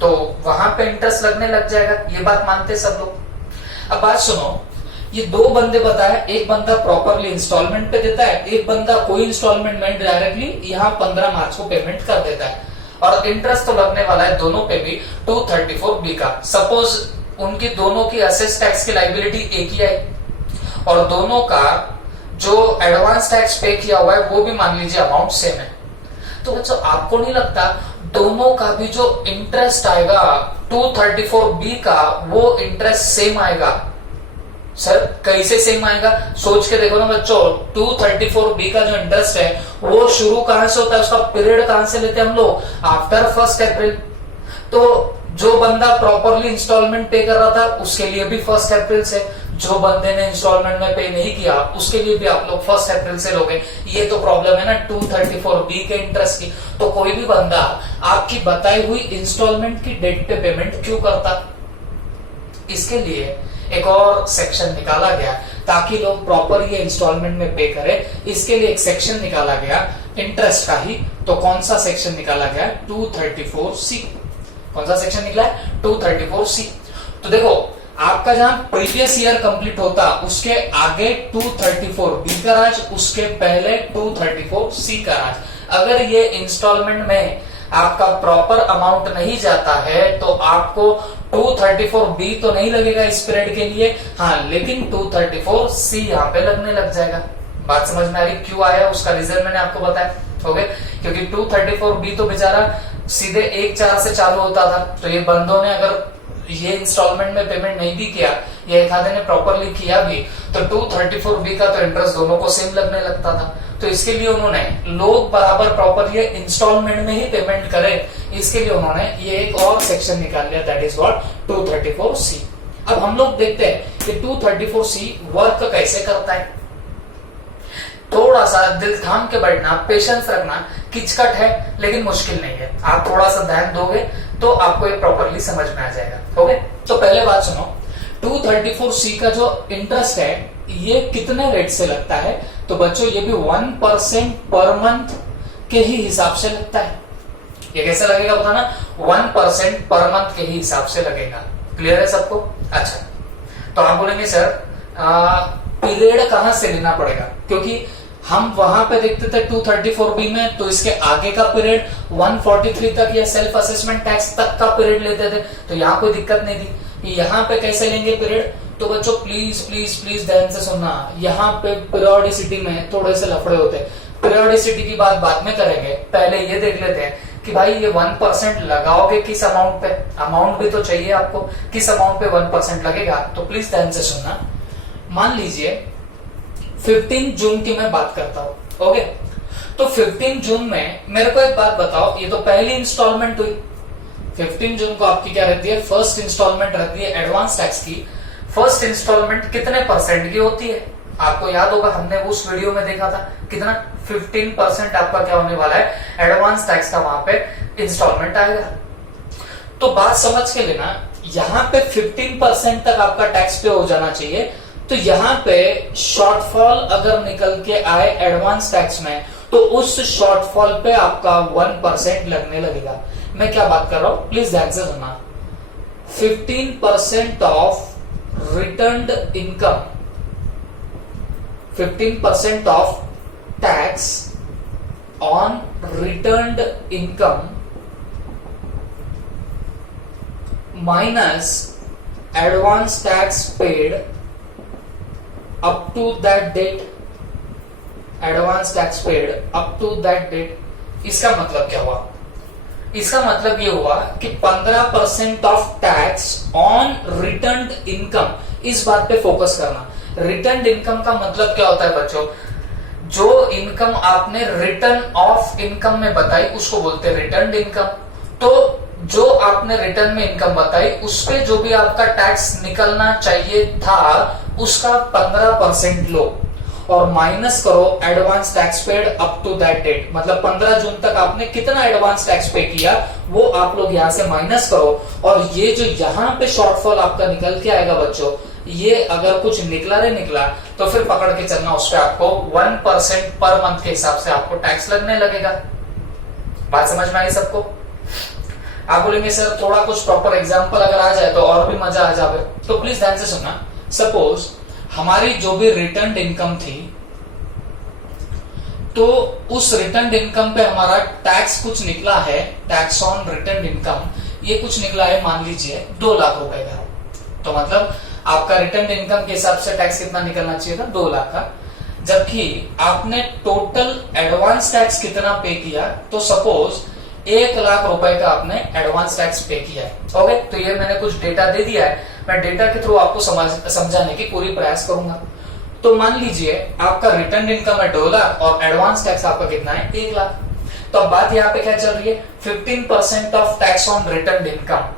तो वहां पे इंटरेस्ट लगने लग जाएगा। ये बात मानते सब लोग? अब बात सुनो, ये 2 बंदे बताए, एक बंदा प्रॉपरली इंस्टॉलमेंट पे देता है, एक बंदा कोई इंस्टॉलमेंट में डायरेक्टली यहाँ 15 मार्च को पेमेंट कर देता है, और इंटरेस्ट तो लगने वाला है दोनों पे भी 234B का। सपोज उनकी दोनों की असेस टैक्स की लाइबिलिटी एक ही है और दोनों का जो एडवांस टैक्स पे किया हुआ है वो भी मान लीजिए अमाउंट सेम है। तो बच्चों आपको नहीं लगता दोनों का भी जो इंटरेस्ट आएगा 234B का वो इंटरेस्ट सेम आएगा? सर कैसे सेम आएगा? सोच के देखो ना बच्चों, 234B का जो इंटरेस्ट है वो शुरू कहां से होता है, उसका पीरियड कहां से लेते हैं हम लोग? आफ्टर 1 अप्रैल। तो जो बंदा प्रॉपरली इंस्टॉलमेंट पे कर रहा था उसके लिए भी 1 अप्रैल से, जो बंदे ने इंस्टॉलमेंट में पे नहीं किया उसके लिए भी आप लोग 1 अप्रैल से लोगे। ये तो प्रॉब्लम है ना 234B के इंटरेस्ट की। तो कोई भी बंदा आपकी बताई हुई इंस्टॉलमेंट की डेट पे पेमेंट क्यों करता? इसके लिए एक और सेक्शन निकाला गया ताकि लोग प्रॉपर ये इंस्टॉलमेंट में पे करें। इसके लिए एक सेक्शन निकाला गया इंटरेस्ट का ही। तो कौन सा सेक्शन निकाला गया? 234C। कौन सा सेक्शन निकला है? 234C। तो देखो आपका जहां प्रीवियस ईयर कंप्लीट होता उसके आगे 234B का राज, उसके पहले 234C का राज। अगर ये इंस्टॉलमेंट में आपका प्रॉपर अमाउंट नहीं जाता है तो आपको 234B तो नहीं लगेगा इस पीरियड के लिए, हाँ, लेकिन 234C यहाँ पे लगने लग जाएगा। बात समझ में आ रही? क्यों आया उसका रीजन मैंने आपको बताया, ओके? क्योंकि 234B तो बेचारा सीधे 1/4 से चालू होता था। तो ये बंदों ने अगर ये इंस्टॉलमेंट में पेमेंट नहीं भी किया या एक आधे ने प्रॉपरली किया भी तो 234B का तो इंटरेस्ट दोनों को सेम लगने लगता था। तो इसके लिए उन्होंने लोग बराबर प्रॉपर ये इंस्टॉलमेंट में ही पेमेंट करें, इसके लिए उन्होंने ये एक और सेक्शन निकाल लिया, दैट इज व्हाट 234C। अब हम लोग देखते हैं कि 234C वर्क कैसे करता है। थोड़ा सा दिल थाम के बैठना, पेशेंस रखना, किचकट है लेकिन मुश्किल नहीं है। आप थोड़ा सा ध्यान दोगे तो आपको ये प्रॉपरली समझ में आ जाएगा, ओके? तो पहले बात सुनो, 234C का जो इंटरेस्ट है ये कितने रेट से लगता है? तो बच्चों ये भी 1% पर मंथ के ही हिसाब से लगता है। ये कैसे लगेगा बताना? 1% पर मंथ के ही हिसाब से लगेगा। क्लियर है सबको? अच्छा, तो आप बोलेंगे सर पीरियड कहां से लेना पड़ेगा? क्योंकि हम वहां पे देखते थे 234B में तो इसके आगे का पीरियड 143 तक या सेल्फ असेसमेंट टैक्स तक का पीरियड लेते थे, तो यहाँ कोई दिक्कत नहीं थी। यहाँ पे कैसे लेंगे पीरियड? तो बच्चों प्लीज प्लीज प्लीज ध्यान से सुनना, यहाँ पे पीरियोडिसिटी में थोड़े से लफड़े होते हैं। पीरियोडिसिटी की बात बाद में करेंगे, पहले ये देख लेते हैं कि भाई ये 1% लगाओगे किस अमाउंट पे? अमाउंट भी तो चाहिए आपको, किस अमाउंट पे 1% लगेगा? तो प्लीज ध्यान से सुनना। मान लीजिए 15 जून की मैं बात करता हूं, ओके? तो 15 जून में मेरे को एक बात बताओ, ये तो पहली इंस्टॉलमेंट हुई। 15 जून को आपकी क्या रहती है? फर्स्ट इंस्टॉलमेंट रहती है एडवांस टैक्स की। फर्स्ट इंस्टॉलमेंट कितने परसेंट की होती है? आपको याद होगा हमने उस वीडियो में देखा था कितना 15% आपका क्या होने वाला है, एडवांस टैक्स का वहां पे इंस्टॉलमेंट आएगा। तो बात समझ के लेना, यहाँ पे 15% तक आपका टैक्स पे हो जाना चाहिए। तो यहाँ पे शॉर्टफॉल अगर निकल के आए एडवांस टैक्स में तो उस शॉर्टफॉल पे आपका 1% लगने लगेगा। मैं क्या बात कर रहा हूं प्लीज ध्यान से सुनना। 15% of returned income, 15% of tax on returned income minus advance tax paid up to that date, advance tax paid up to that date. इसका मतलब क्या हुआ? इसका मतलब ये हुआ कि 15% of tax on returned income, इस बात पे फोकस करना। रिटर्न्ड इनकम का मतलब क्या होता है बच्चों? जो इनकम आपने रिटर्न ऑफ इनकम में बताई उसको बोलते हैं रिटर्न्ड इनकम। तो जो आपने रिटर्न में इनकम बताई उस पे जो भी आपका टैक्स निकलना चाहिए था उसका 15% लो और माइनस करो advance tax paid up to that date. मतलब 15 जून तक आपने कितना एडवांस टैक्स पे किया वो आप लोग यहां से माइनस करो। और ये जो यहाँ पे शॉर्टफॉल आपका निकल के आएगा बच्चों, ये अगर कुछ निकला रे निकला तो फिर पकड़ के चलना, उस पर आपको 1% पर मंथ के हिसाब से आपको टैक्स लगने लगेगा। बात समझ में आई सबको? आप बोलेंगे सर थोड़ा कुछ प्रॉपर एग्जांपल अगर आ जाए तो और भी मजा आ जाए। तो प्लीज ध्यान से सुनना। सपोज हमारी जो भी रिटर्न इनकम थी तो उस रिटर्न इनकम पे हमारा टैक्स कुछ निकला है, टैक्स ऑन रिटर्न इनकम ये कुछ निकला है मान लीजिए 2 लाख रुपए का। तो मतलब आपका रिटर्न इनकम के हिसाब से टैक्स कितना निकलना चाहिए था? 2 लाख का। जबकि आपने टोटल एडवांस टैक्स कितना पे किया, तो सपोज 1,00,000 रुपए का आपने एडवांस टैक्स पे किया है। ओके, तो ये मैंने कुछ डेटा दे दिया है, मैं डेटा के थ्रू आपको समझाने की पूरी प्रयास करूंगा। तो मान लीजिए आपका रिटर्न इनकम है 2,00,000 और एडवांस टैक्स आपका कितना है 1,00,000। तो अब बात यहाँ पे क्या चल रही है, 15% of tax on return income.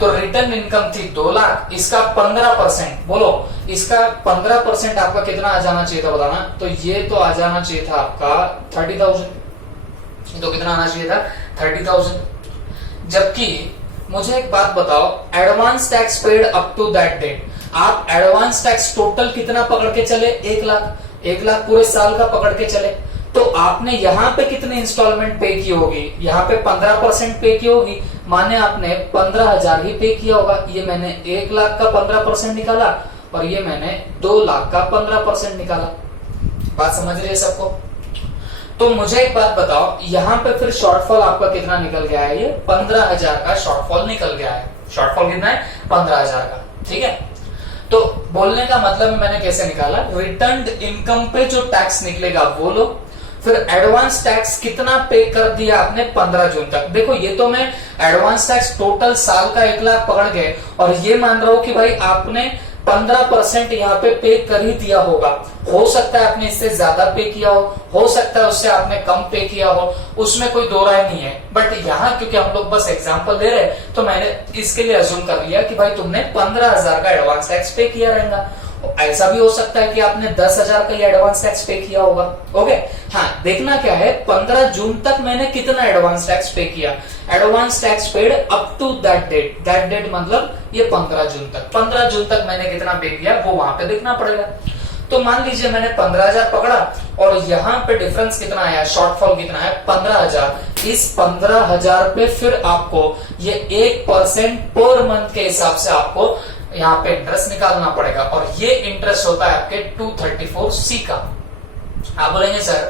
तो रिटर्न इनकम थी 2,00,000, इसका 15%, बोलो इसका 15% आपका कितना आ जाना चाहिए था बताना। तो ये तो आ जाना चाहिए था आपका 30,000। तो कितना आना चाहिए था 30,000। जबकि मुझे एक बात बताओ, advance tax paid up to that date, आप एडवांस टैक्स टोटल कितना पकड़ के चले 1,00,000, 1,00,000 पूरे साल का पकड़ के चले। तो आपने यहाँ पे कितने इंस्टॉलमेंट पे की होगी, यहाँ पे 15% पे की होगी, माने आपने 15,000 ही पे किया होगा। ये मैंने 1,00,000 का 15% निकाला और ये मैंने 2,00,000 का 15% निकाला। बात समझ रही है सबको? तो मुझे एक बात बताओ, यहाँ पे फिर शॉर्टफॉल आपका कितना निकल गया है, ये 15,000 का शॉर्टफॉल निकल गया है। शॉर्टफॉल कितना है 15,000 का, ठीक है। तो बोलने का मतलब मैंने कैसे निकाला, रिटर्न इनकम पे जो टैक्स निकलेगा वो लो, फिर एडवांस टैक्स कितना पे कर दिया आपने 15 जून तक। देखो ये तो मैं एडवांस टैक्स टोटल साल का 1,00,000 पकड़ गए और ये मान रहा हूं कि भाई आपने 15% यहाँ पे कर ही दिया होगा। हो सकता है आपने इससे ज्यादा पे किया हो सकता है उससे आपने कम पे किया हो, उसमें कोई दो राय नहीं है। बट यहाँ क्योंकि हम लोग बस एग्जांपल दे रहे हैं तो मैंने इसके लिए अज्यूम कर लिया कि भाई तुमने 15,000 का एडवांस टैक्स पे किया रहेगा। ऐसा भी हो सकता है कि आपने 10,000 का एडवांस टैक्स पे किया होगा। ओके, हाँ देखना क्या है, 15 जून तक मैंने कितना एडवांस टैक्स पे किया, advance tax paid up to that date. That date मतलब ये 15 जून तक। 15 जून तक मैंने कितना पे किया वो वहां पे देखना पड़ेगा। तो मान लीजिए मैंने 15,000 पकड़ा और यहाँ पे डिफरेंस कितना आया, शॉर्टफॉल कितना है 15,000। इस 15,000 पे फिर आपको ये 1% पर मंथ के हिसाब से आपको यहाँ पे इंटरेस्ट निकालना पड़ेगा और ये इंटरेस्ट होता है आपके 234C का। आप बोलेंगे सर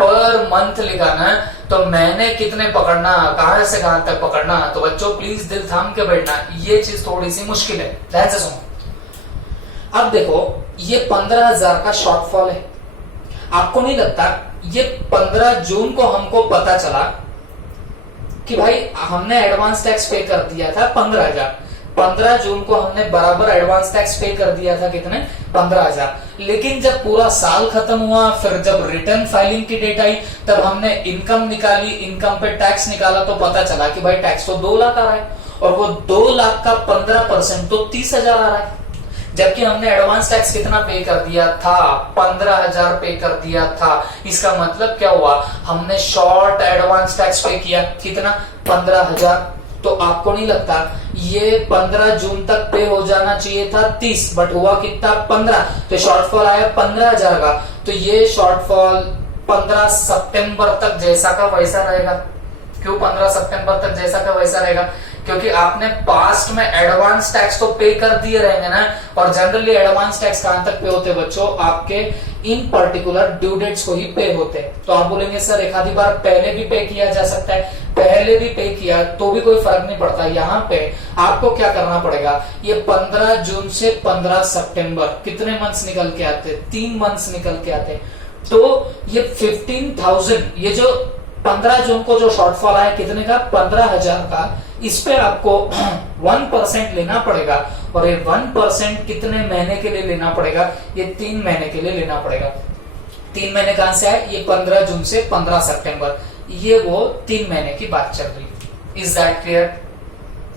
पर मंथ लिखाना है तो मैंने कितने पकड़ना, कहां से कहां तक पकड़ना। तो बच्चों प्लीज दिल थाम के बैठना, ये चीज थोड़ी सी मुश्किल है, ध्यान से सुनो। अब देखो ये 15,000 का शॉर्टफॉल है, आपको नहीं लगता ये 15 जून को हमको पता चला कि भाई हमने एडवांस टैक्स पे कर दिया था 15,000। 15 जून को हमने बराबर एडवांस टैक्स पे कर दिया था कितने 15,000। लेकिन जब पूरा साल खत्म हुआ, फिर जब रिटर्न फाइलिंग की डेट आई तब हमने इनकम निकाली, इनकम पे टैक्स निकाला तो पता चला कि भाई टैक्स तो 2,00,000 आ रहा है और वो 2,00,000 का 15% तो 30,000 आ रहा है। जबकि हमने एडवांस टैक्स कितना पे कर दिया था 15,000 पे कर दिया था। इसका मतलब क्या हुआ, हमने शॉर्ट एडवांस टैक्स पे किया कितना 15,000। तो आपको नहीं लगता ये 15 जून तक पे हो जाना चाहिए था 30, बट हुआ कितना 15, तो शॉर्टफॉल आया 15,000 का। तो ये शॉर्टफॉल 15 सितंबर तक जैसा का वैसा रहेगा। क्यों 15 सितंबर तक जैसा का वैसा रहेगा, क्योंकि आपने पास्ट में एडवांस टैक्स तो पे कर दिए रहेंगे ना। और जनरली एडवांस टैक्स कहां तक पे होते बच्चों, आपके इन पर्टिकुलर ड्यू डेट्स को ही पे होते हैं। तो आप बोलेंगे सर एक आधी बार पहले भी पे किया जा सकता है, पहले भी पे किया तो भी कोई फर्क नहीं पड़ता। यहाँ पे आपको क्या करना पड़ेगा, ये 15 जून से 15 सितंबर कितने मंथ्स निकल के आते, 3 मंथ्स निकल के आते। तो ये 15,000, ये जो 15 जून को जो शॉर्टफॉल आया कितने का 15,000 का, इस पे आपको 1% लेना पड़ेगा। और ये 1% कितने महीने के लिए लेना पड़ेगा, ये 3 महीने के लिए लेना पड़ेगा। 3 महीने कहां से आए, ये 15 जून से 15 सितंबर, ये वो 3 महीने की बात चल रही है। इज दैट क्लियर,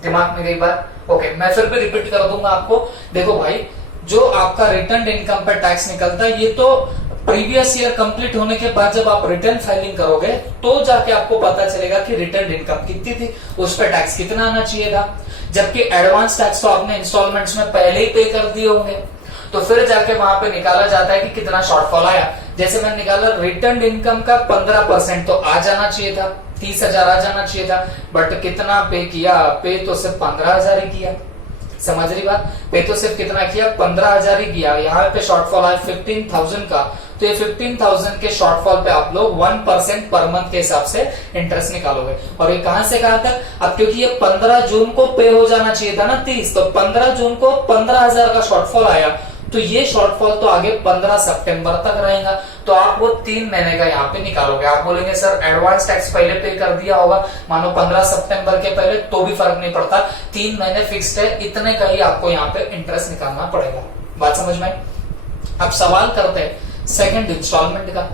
दिमाग में गई बात? ओके, मैं फिर भी रिपीट कर दूंगा आपको। देखो भाई, जो आपका रिटर्न इनकम पर टैक्स निकलता है ये तो प्रीवियस ईयर कंप्लीट होने के बाद जब आप रिटर्न फाइलिंग करोगे तो जाके आपको पता चलेगा कि रिटर्न इनकम कितनी थी, उस पर टैक्स कितना आना चाहिए था। जबकि एडवांस टैक्स तो आपने इंस्टॉलमेंट्स में पहले ही पे कर दिए होंगे, तो फिर जाके वहां पे निकाला जाता है कि कितना शॉर्टफॉल आया। जैसे मैंने निकाला रिटर्न इनकम का 15% तो आ जाना चाहिए था, 30,000 आ जाना चाहिए था, बट कितना पे किया, पे तो सिर्फ 15,000 ही किया। समझ रही बात, पे तो सिर्फ कितना किया 15,000 ही किया। यहाँ पे शॉर्टफॉल आया 15,000 का, तो ये 15,000 के शॉर्टफॉल पे आप लोग 1% पर मंथ के हिसाब से इंटरेस्ट निकालोगे। और ये कहां से कहां तक, अब क्योंकि ये 15 जून को पे हो जाना चाहिए था ना 30, तो 15 जून को 15,000 का शॉर्टफॉल आया तो ये शॉर्टफॉल तो आगे 15 सितंबर तक रहेगा। तो आप वो 3 महीने का यहाँ पे निकालोगे। आप बोलेंगे सर एडवांस टैक्स पहले पे कर दिया होगा, मानो 15 सितंबर के पहले, तो भी फर्क नहीं पड़ता, 3 महीने फिक्स्ड है, इतने का ही आपको यहाँ पे इंटरेस्ट निकालना पड़ेगा। बात समझ में? अब सवाल करते हैं सेकंड इंस्टॉलमेंट का।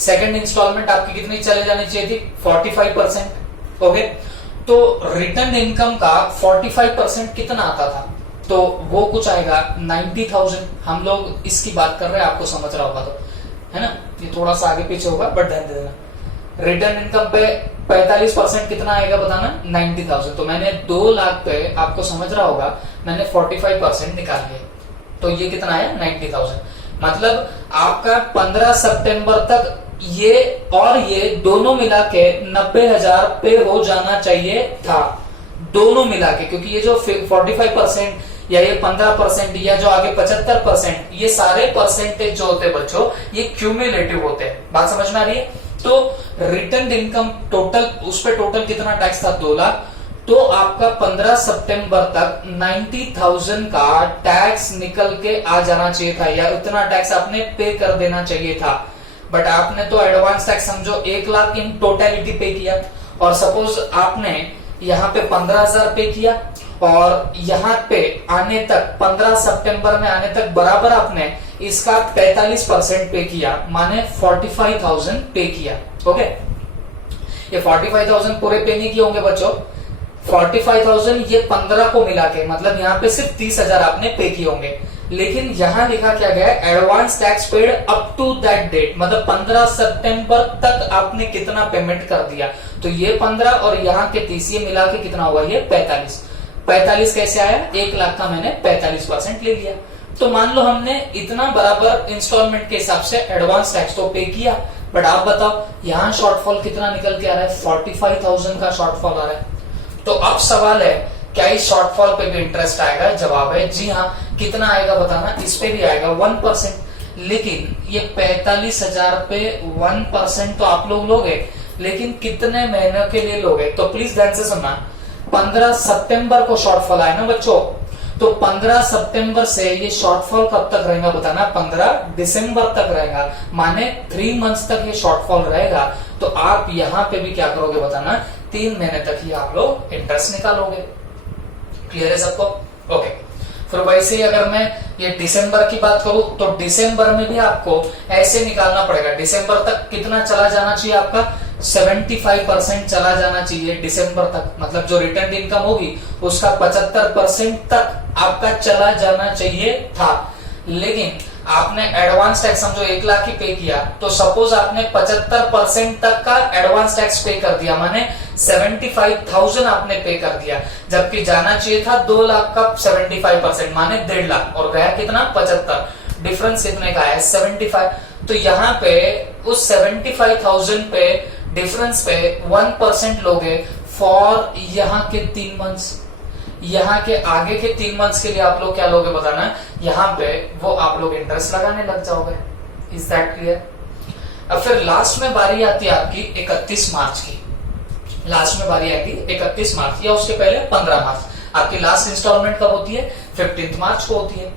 सेकंड इंस्टॉलमेंट आपकी कितनी चले जानी चाहिए थी? 45%। ओके, तो रिटर्न इनकम का 45% कितना आता था? तो वो कुछ आएगा 90,000। हम लोग इसकी बात कर रहे हैं, आपको समझ रहा होगा तो, है ना? ये थोड़ा सा आगे पीछे होगा बट ध्यान दे देना। रिटर्न इनकम पे 45% कितना आएगा बताना? 90,000। तो मैंने 2 लाख पे, आपको समझ रहा होगा, मैंने 45% निकाल लिया, तो ये कितना आया? 90,000। मतलब आपका 15 सितंबर तक ये और ये दोनों मिला के 90,000 पे हो जाना चाहिए था, दोनों मिला के, क्योंकि ये जो 45% या ये 15% या जो आगे 75%, ये सारे परसेंटेज जो होते हैं बच्चों, ये क्यूमुलेटिव होते हैं। बात समझ में आ रही है? तो रिटर्न इनकम टोटल, उस पे टोटल कितना टैक्स था? 2 लाख। तो आपका 15 सितंबर तक 90,000 का टैक्स निकल के आ जाना चाहिए था, या उतना टैक्स आपने पे कर देना चाहिए था। बट आपने तो एडवांस टैक्स समझो 1 लाख इन टोटलिटी पे किया, और सपोज आपने यहाँ पे 15,000 पे किया, और यहाँ पे आने तक 15 सितंबर में आने तक बराबर आपने इसका 45% पे किया, माने 45,000 पे किया। ओके, ये 45,000 पूरे पे नहीं किए होंगे बच्चों, 45,000 ये 15 को मिला के, मतलब यहाँ पे सिर्फ 30,000 आपने पे किए होंगे। लेकिन यहां लिखा क्या गया? Advance tax paid up to that date, मतलब 15 सितंबर तक आपने कितना पेमेंट कर दिया। तो ये 15 और यहाँ के 30 ये मिला के कितना हुआ? ये 45। 45 कैसे आया? 1 लाख का मैंने 45% ले लिया। तो मान लो हमने इतना बराबर इंस्टॉलमेंट के हिसाब से एडवांस टैक्स तो पे किया, बट आप बताओ यहाँ शॉर्टफॉल कितना निकल के आ रहा है? 45,000 का शॉर्टफॉल आ रहा है। तो अब सवाल है, क्या इस शॉर्टफॉल पे भी इंटरेस्ट आएगा? जवाब है जी हाँ। कितना आएगा बताना? इस पे भी आएगा 1%। लेकिन ये 45,000 पे 1% तो आप लोग लोगे, लेकिन कितने महीनों के लिए लोगे? तो प्लीज ध्यान से सुनना। 15 सितंबर को शॉर्टफॉल आए ना बच्चों, तो 15 सितंबर से ये शॉर्टफॉल कब तक रहेगा बताना? 15 दिसंबर तक रहेगा, माने 3 मंथ्स तक ये शॉर्टफॉल रहेगा। तो आप यहाँ पे भी क्या करोगे बताना? 3 महीने तक ही आप लोग इंटरेस्ट निकालोगे। क्लियर है सबको? ओके। फिर वैसे ही अगर मैं ये दिसंबर की बात करूं, तो दिसंबर में भी आपको ऐसे निकालना पड़ेगा। दिसंबर तक कितना चला जाना चाहिए आपका? 75% चला जाना चाहिए दिसंबर तक, मतलब जो रिटर्न इनकम होगी उसका 75% तक आपका चला जाना चाहिए था। लेकिन आपने एडवांस टैक्स समझो 1 लाख ही पे किया, तो सपोज आपने 75% तक का एडवांस टैक्स पे कर दिया, माने 75,000 आपने पे कर दिया, जबकि जाना चाहिए था 2 लाख का 75%, माने 1.5 लाख, और गया कितना? 75। डिफरेंस कितने का है? 75। तो यहाँ पे उस 75,000 पे डिफरेंस पे 1% लोगे फॉर यहाँ के 3 मंथ्स। यहाँ के आगे के 3 मंथ्स के लिए आप लोग क्या लोगे बताना? यहाँ पे वो आप लोग इंटरेस्ट लगाने लग जाओगे। Is that clear? अब फिर लास्ट में बारी आती है आपकी 31 मार्च की। लास्ट में बारी आएगी 31 मार्च, या उसके पहले 15 मार्च। आपकी लास्ट इंस्टॉलमेंट कब होती है? 15 मार्च को होती है।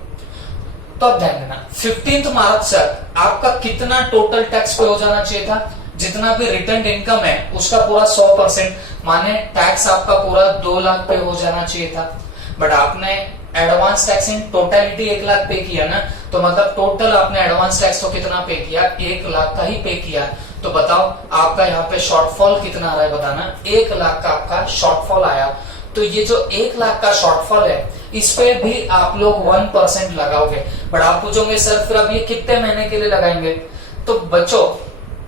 तो अब ध्यान देना, 15 मार्च तक आपका कितना टोटल टैक्स पे हो जाना चाहिए था? जितना भी रिटर्न इनकम है उसका पूरा 100%, माने टैक्स आपका पूरा 2 लाख पे हो जाना चाहिए था। बट आपने advance tax in totality 1 lakh पे किया ना, तो मतलब टोटल आपने एडवांस टैक्स तो कितना पे किया? 1 लाख का ही पे किया। तो बताओ आपका यहाँ पे शॉर्टफॉल कितना आ रहा है बताना? 1 लाख का आपका शॉर्टफॉल आया। तो ये जो 1 लाख का शॉर्टफॉल है, इस पे भी आप लोग 1% लगाओगे। बट आप पूछोगे सर फिर अब ये कितने महीने के लिए लगाएंगे? तो बच्चों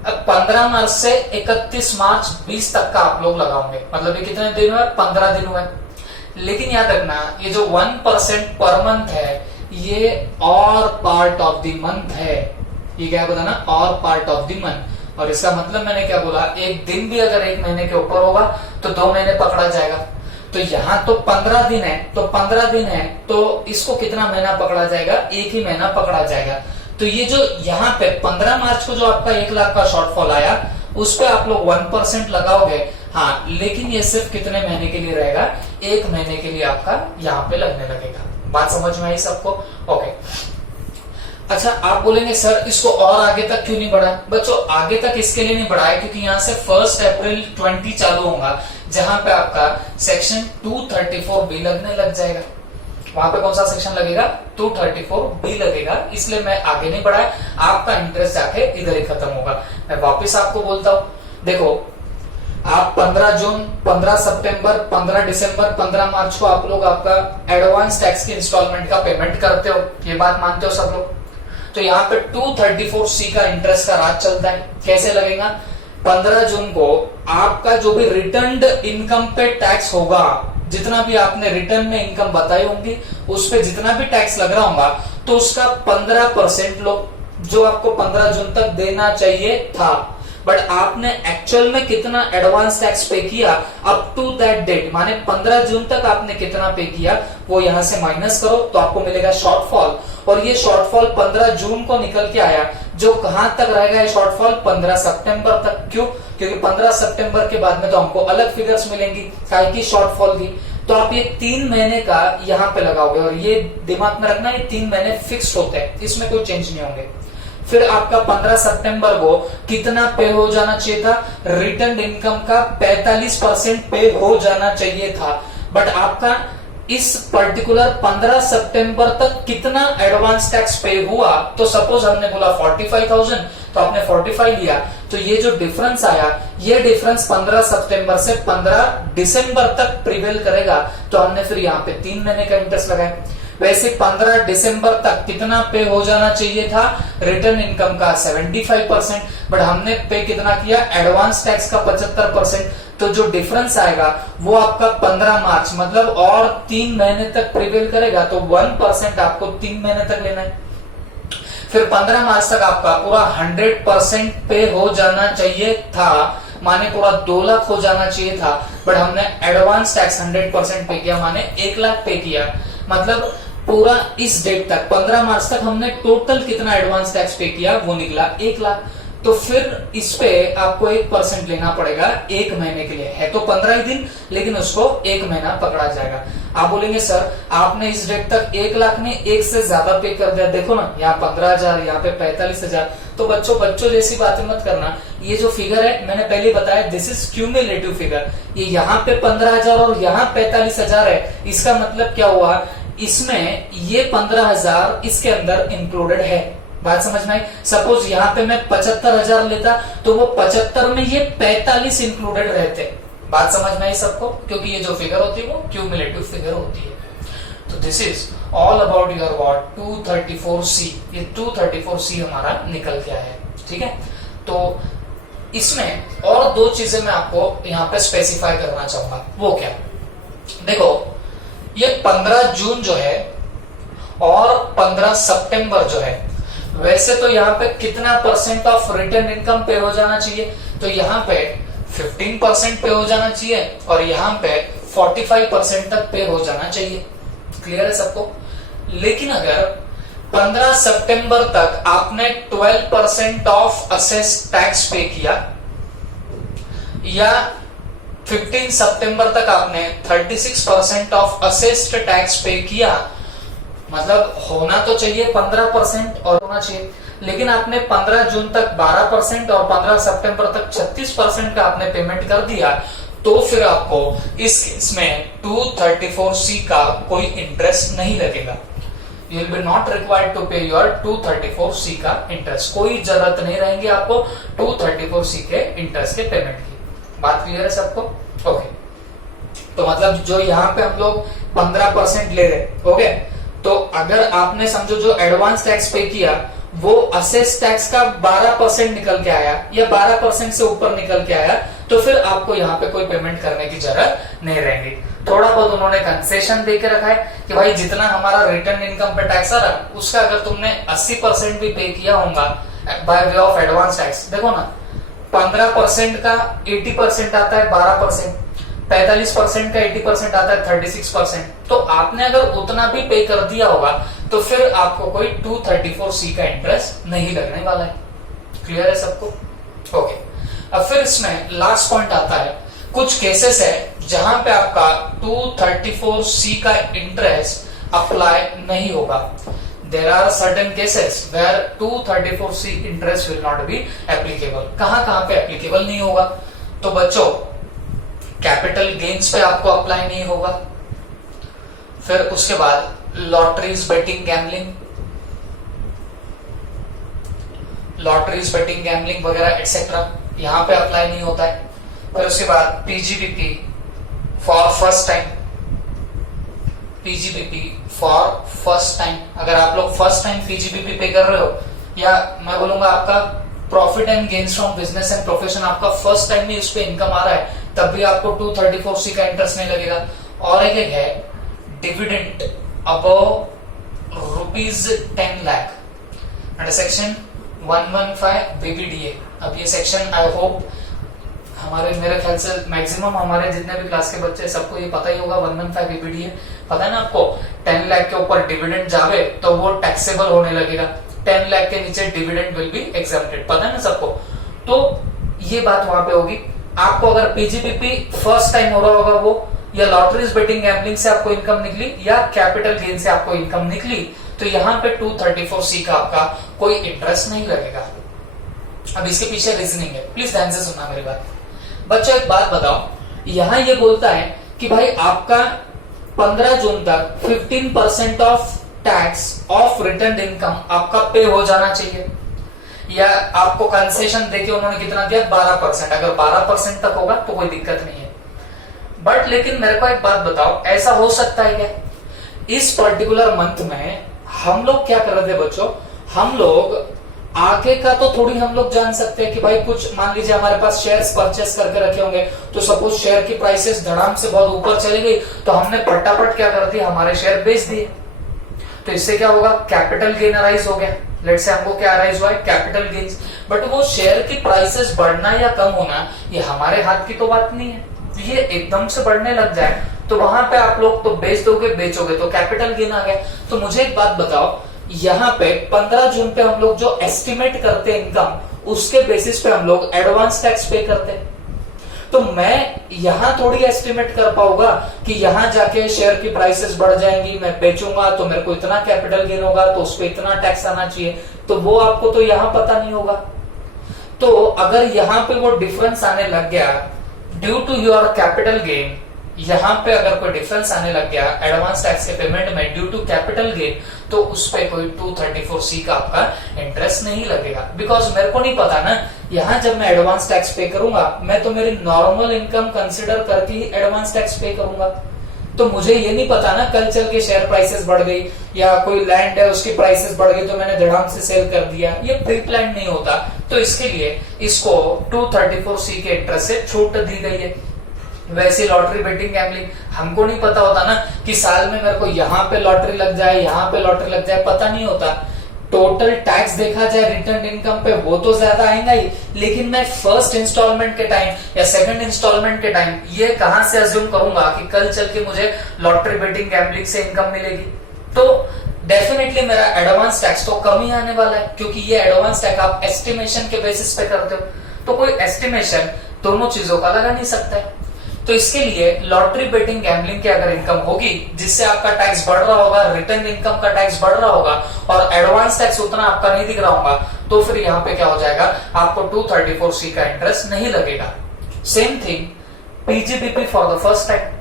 अब 15 मार्च से 31 मार्च 20 तक का आप लोग लगाओगे, मतलब ये कितने दिन हुए? 15 दिन हुए। लेकिन याद रखना, ये जो 1% पर मंथ है, ये और पार्ट ऑफ द मंथ है। ये क्या बताना? और पार्ट ऑफ द मंथ। और इसका मतलब मैंने क्या बोला? एक दिन भी अगर 1 महीने के ऊपर होगा तो 2 महीने पकड़ा जाएगा। तो यहाँ तो 15 दिन है, तो 15 दिन है तो इसको कितना महीना पकड़ा जाएगा? 1 ही महीना पकड़ा जाएगा। तो ये जो यहाँ पे 15 मार्च को जो आपका 1 लाख का शॉर्टफॉल आया, उस पे आप लोग 1% लगाओगे। हाँ, लेकिन ये सिर्फ कितने महीने के लिए रहेगा? 1 महीने के लिए आपका यहाँ पे लगने लगेगा। बात समझ में आई सबको? ओके। अच्छा, आप बोलेंगे सर इसको और आगे तक क्यों नहीं बढ़ा? बच्चों आगे तक इसके लिए नहीं बढ़ाया क्योंकि यहाँ से 1 अप्रैल 20 चालू होगा, जहां पे आपका सेक्शन 234B लगने लग जाएगा। वहां पे कौन सा सेक्शन लगेगा? 234B लगेगा, इसलिए मैं आगे नहीं बढ़ाया। आपका इंटरेस्ट जाके इधर ही खत्म होगा। मैं वापिस आपको बोलता हूं, देखो आप 15 जून, 15 सितंबर, 15 दिसंबर, 15 मार्च को आप लोग आपका एडवांस टैक्स की इंस्टॉलमेंट का पेमेंट करते हो, ये बात मानते हो सब लोग? तो यहाँ पे 234C का इंटरेस्ट का राज चलता है। कैसे लगेगा? 15 जून को आपका जो भी रिटर्न्ड इनकम पे टैक्स होगा, जितना भी आपने रिटर्न में इनकम बताई होंगी, उस पे जितना भी टैक्स लग रहा होगा, तो उसका 15% लोग जो आपको 15 जून तक देना चाहिए था, बट आपने एक्चुअल में कितना एडवांस टैक्स पे किया अप टू दैट डेट, माने 15 जून तक आपने कितना पे किया, वो यहां से माइनस करो तो आपको मिलेगा शॉर्टफॉल। और ये शॉर्टफॉल 15 जून को निकल के आया, जो कहां तक रहेगा ये शॉर्टफॉल? 15 सितंबर तक। क्यों? क्योंकि 15 सितंबर के बाद में तो हमको अलग फिगर्स मिलेंगी काय की शॉर्टफॉल की। तो आप ये 3 महीने का यहाँ पे लगाओगे, और ये दिमाग में रखना, ये 3 महीने फिक्स होते हैं, इसमें कोई चेंज नहीं होंगे। फिर आपका 15 सितंबर को कितना पे हो जाना चाहिए था? रिटर्न इनकम का 45% पे हो जाना चाहिए था, बट आपका इस पर्टिकुलर 15 सितंबर तक कितना एडवांस टैक्स पे हुआ? तो सपोज हमने बोला 45,000, तो आपने 45 लिया, तो ये जो डिफरेंस आया, ये डिफरेंस 15 सितंबर से 15 दिसंबर तक प्रिवेल करेगा, तो हमने फिर यहाँ पे 3 महीने का इंटरेस्ट लगाया। वैसे 15 दिसंबर तक कितना पे हो जाना चाहिए था? रिटर्न इनकम का 75%, बट हमने पे कितना किया? एडवांस टैक्स का 75%। तो जो डिफरेंस आएगा वो आपका 15 मार्च, मतलब और 3 महीने तक प्रिवेल करेगा, तो 1% आपको 3 महीने तक लेना है। फिर 15 मार्च तक आपका पूरा 100% पे हो जाना चाहिए था, माने पूरा 2 लाख हो जाना चाहिए था, बट हमने एडवांस टैक्स 100% पे किया, माने 1 लाख पे किया। मतलब पूरा इस डेट तक 15 मार्च तक हमने टोटल कितना एडवांस टैक्स पे किया, वो निकला 1 लाख। तो फिर इस पे आपको 1% लेना पड़ेगा 1 महीने के लिए। है तो 15 ही दिन, लेकिन उसको 1 महीना पकड़ा जाएगा। आप बोलेंगे सर आपने इस डेट तक 1 लाख में 1 से ज्यादा पे कर दिया, देखो ना यहाँ 15,000, यहाँ पे 45,000। तो बच्चों जैसी बातें मत करना। ये जो फिगर है मैंने पहले बताया, दिस इज क्यूमुलेटिव फिगर। ये यहाँ पे 15,000 और यहाँ 45,000 है, इसका मतलब क्या हुआ? इसमें ये 15,000 इसके अंदर इंक्लूडेड है। बात समझ में आई? सपोज यहाँ पे मैं 75,000 लेता, तो वो 75 में ये 45 इंक्लूडेड रहते। बात समझ में आई सबको? क्योंकि ये जो फिगर होती है वो क्यूमुलेटिव फिगर होती है। तो this is all about your what 234C। ये 234C हमारा निकल गया है, ठीक है। तो इसमें और 2 चीजें मैं आपको यहाँ पे स्पेसिफाई करना चाहूंगा। वो क्या? देखो ये 15 जून जो है और 15 सितंबर जो है, वैसे तो यहाँ पे कितना % ऑफ रिटर्न इनकम पे हो जाना चाहिए? तो यहाँ पे 15% पे हो जाना चाहिए, और यहाँ पे 45% तक पे हो जाना चाहिए। क्लियर है सबको? लेकिन अगर 15 सितंबर तक आपने 12% ऑफ असेस टैक्स पे किया, या 15 सितंबर तक आपने 36% ऑफ असेस्ड टैक्स पे किया, मतलब होना तो चाहिए 15% और होना चाहिए, लेकिन आपने 15 जून तक 12% और 15 सितंबर तक 36% का आपने पेमेंट कर दिया, तो फिर आपको इस केस में 234C का कोई इंटरेस्ट नहीं लगेगा। You will be not required to pay your 234C का इंटरेस्ट। कोई जरूरत नहीं रहेगी आपको 234C के इंटरेस्ट के पेमेंट की। बात क्लियर है सबको? ओके। तो मतलब जो यहाँ पे हम लोग 15% ले रहे, ओके, तो अगर आपने समझो जो एडवांस टैक्स पे किया वो असेस टैक्स का 12% निकल के आया, या 12% से ऊपर निकल के आया, तो फिर आपको यहाँ पे कोई पेमेंट करने की जरूरत नहीं रहेगी। थोड़ा बहुत उन्होंने कंसेशन दे के रखा है कि भाई जितना हमारा रिटर्न इनकम पे टैक्स आ रहा उसका अगर तुमने 80% भी पे किया होगा by way of advance tax, देखो ना 15% का 80% आता है 12%, 45% का 80% आता है 36%। तो आपने अगर उतना भी पे कर दिया होगा तो फिर आपको कोई 234C का इंटरेस्ट नहीं लगने वाला है। क्लियर है सबको? ओके। अब फिर इसमें लास्ट पॉइंट आता है, कुछ केसेस है जहां पे आपका 234C का इंटरेस्ट अप्लाई नहीं होगा। There are certain cases where 234C interest will not be applicable. कहां कहां पे एप्लीकेबल नहीं होगा? तो बच्चों कैपिटल गेन्स पे आपको अप्लाई नहीं होगा, फिर उसके बाद lotteries, betting, gambling, lotteries, betting, gambling वगैरह एक्सेट्रा यहां पे अप्लाई नहीं होता है। फिर उसके बाद PGBP for first time, PGBP for first time, अगर आप लोग फर्स्ट टाइम पीजीबीपी पे कर रहे हो, या मैं बोलूंगा आपका profit and gains from business and profession आपका फर्स्ट टाइम में उस पे इनकम आ रहा है, तब भी आपको 234C का इंटरेस्ट नहीं लगेगा। और एक है dividend above ₹10 lakh under section 115 BBDA। अब ये सेक्शन आई होप मेरे ख्याल से मैक्सिमम हमारे जितने भी क्लास के बच्चे सबको ये पता ही होगा। 115 BBDA पता है ना आपको? 10 लाख के ऊपर डिविडेंड जावे तो वो टैक्सेबल होने लगेगा, 10 लाख के नीचे डिविडेंड विल बी एग्जेम्प्टेड, पता है ना सबको? तो ये बात वहां पे होगी। आपको अगर पीजीबीपी फर्स्ट टाइम हो रहा होगा वो, या लॉटरीज, बेटिंग, गैम्बलिंग से आपको इनकम निकली, या कैपिटल गेन से आपको इनकम निकली, तो यहाँ पे 234C का आपका कोई इंटरेस्ट नहीं लगेगा। अब इसके पीछे रीजनिंग है, प्लीज ध्यान से सुनना मेरी बात। बच्चों एक बात बताओ, यहाँ ये बोलता है कि भाई आपका 15 जून तक 15% of tax of return income आपका पे हो जाना चाहिए, या आपको कंसेशन देके उन्होंने कितना दिया? 12%। अगर 12% तक होगा तो कोई दिक्कत नहीं है। बट लेकिन मेरे को एक बात बताओ, ऐसा हो सकता है क्या? इस पर्टिकुलर मंथ में हम लोग क्या कर रहे थे बच्चों? हम लोग आगे का तो थोड़ी हम लोग जान सकते हैं कि भाई कुछ मान लीजिए हमारे पास शेयर्स परचेस करके रखे होंगे, तो सपोज शेयर की प्राइसेस धड़ाम से बहुत ऊपर चली गई, तो हमने फटाफट क्या कर दिया? हमारे शेयर बेच दिए। तो इससे क्या होगा? कैपिटल गेन अराइज हो गया। लेट्स से हमको क्या अराइज हुआ है? Capital gains. बट वो शेयर की प्राइसेस बढ़ना या कम होना ये हमारे हाथ की तो बात नहीं है। ये एकदम से बढ़ने लग जाए तो वहां पे आप लोग तो बेच दोगे, बेचोगे तो कैपिटल गेन आ गया। तो मुझे एक बात बताओ, यहाँ पे 15 जून पे हम लोग जो एस्टिमेट करते हैं इनकम, उसके बेसिस पे हम लोग एडवांस टैक्स पे करते हैं। तो मैं यहां थोड़ी एस्टिमेट कर पाऊंगा कि यहां जाके शेयर की प्राइसेस बढ़ जाएंगी, मैं बेचूंगा तो मेरे को इतना कैपिटल गेन होगा, तो उस पर इतना टैक्स आना चाहिए, तो वो आपको तो यहां पता नहीं होगा। तो अगर यहाँ पे वो डिफरेंस आने लग गया due to your capital gain, यहाँ पे अगर कोई डिफरेंस आने लग गया एडवांस टैक्स के पेमेंट में ड्यू टू कैपिटल गेन, तो उस पे कोई 234C का आपका इंटरेस्ट नहीं लगेगा। बिकॉज मेरे को नहीं पता ना, यहाँ जब मैं एडवांस टैक्स पे करूंगा, मैं तो मेरी नॉर्मल इनकम कंसिडर करके ही एडवांस टैक्स पे करूंगा। तो मुझे ये नहीं पता ना कल चल के शेयर प्राइसेस बढ़ गई, या कोई लैंड है उसकी प्राइसेस बढ़ गई तो मैंने धड़ाम से सेल कर दिया, ये प्री प्लान नहीं होता। तो इसके लिए इसको 234C के इंटरेस्ट से छूट दी गई है। वैसे लॉटरी, बेटिंग, गैम्बलिंग हमको नहीं पता होता ना कि साल में मेरे को यहाँ पे लॉटरी लग जाए, यहाँ पे लॉटरी लग जाए, पता नहीं होता। टोटल टैक्स देखा जाए रिटर्न इनकम पे वो तो ज्यादा आएगा ही, लेकिन मैं फर्स्ट इंस्टॉलमेंट के टाइम या सेकंड इंस्टॉलमेंट के टाइम ये कहां से अज्यूम करूंगा कि कल चल के मुझे लॉटरी, बेटिंग, गैम्बलिंग से इनकम मिलेगी? तो डेफिनेटली मेरा एडवांस टैक्स तो कम ही आने वाला है, क्योंकि ये एडवांस टैक्स आप एस्टिमेशन के बेसिस पे करते हो। तो कोई एस्टिमेशन दोनों चीजों का लगा नहीं सकता है। तो इसके लिए लॉटरी, बेटिंग, गैम्बलिंग की अगर इनकम होगी जिससे आपका टैक्स बढ़ रहा होगा, रिटर्न इनकम का टैक्स बढ़ रहा होगा और एडवांस टैक्स उतना आपका नहीं दिख रहा होगा, तो फिर यहाँ पे क्या हो जाएगा? आपको 234C का इंटरेस्ट नहीं लगेगा। Same thing PGBP for the first time.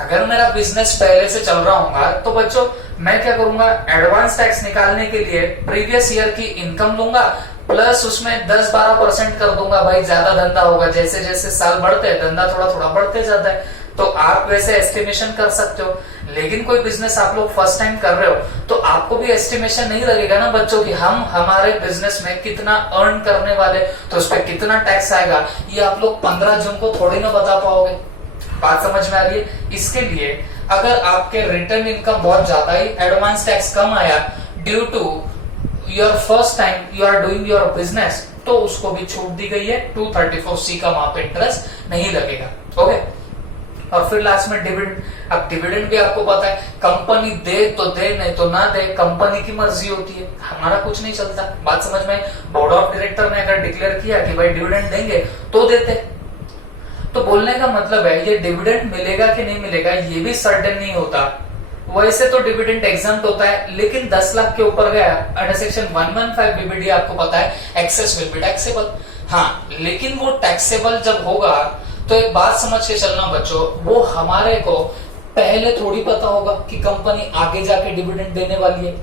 अगर मेरा बिजनेस पहले से चल रहा होगा तो बच्चों मैं क्या करूंगा? एडवांस टैक्स निकालने के लिए प्रीवियस ईयर की इनकम लूंगा, प्लस उसमें 10-12% कर दूंगा। भाई ज्यादा धंधा होगा, जैसे जैसे साल बढ़ते हैं धंधा थोड़ा थोड़ा बढ़ते जाता है, तो आप वैसे एस्टिमेशन कर सकते हो। लेकिन कोई बिजनेस आप लोग फर्स्ट टाइम कर रहे हो तो आपको भी एस्टिमेशन नहीं लगेगा ना बच्चों कि हम हमारे बिजनेस में कितना अर्न करने वाले, तो उस पर कितना टैक्स आएगा, ये आप लोग 15 जून को थोड़ी ना बता पाओगे। बात समझ में आ रही है? इसके लिए अगर आपके रिटर्न इनकम बहुत ज्यादा ही, एडवांस टैक्स कम आया due to your first time you are doing your business, तो उसको भी छूट दी गई है। 234C का वहां पे इंटरेस्ट नहीं लगेगा। ओके, और फिर लास्ट में डिविडेंड। अब डिविडेंड भी आपको पता है, कंपनी दे तो दे, नहीं तो ना दे, कंपनी की मर्जी होती है, हमारा कुछ नहीं चलता। बात समझ में? बोर्ड ऑफ डायरेक्टर ने अगर डिक्लेयर किया कि भाई डिविडेंड देंगे तो देते। तो बोलने का मतलब है ये डिविडेंड मिलेगा कि नहीं मिलेगा ये भी सर्टेन नहीं होता, वैसे तो डिविडेंड एग्जम्प्ट होता है, लेकिन 10 लाख के ऊपर गया अंडर सेक्शन 115 बीबीडी आपको पता है एक्सेस विल बी टैक्सेबल। हाँ, लेकिन वो टैक्सेबल जब होगा तो एक बात समझ के चलना बच्चों, वो हमारे को पहले थोड़ी पता होगा कि कंपनी आगे जाके डिविडेंड देने वाली है।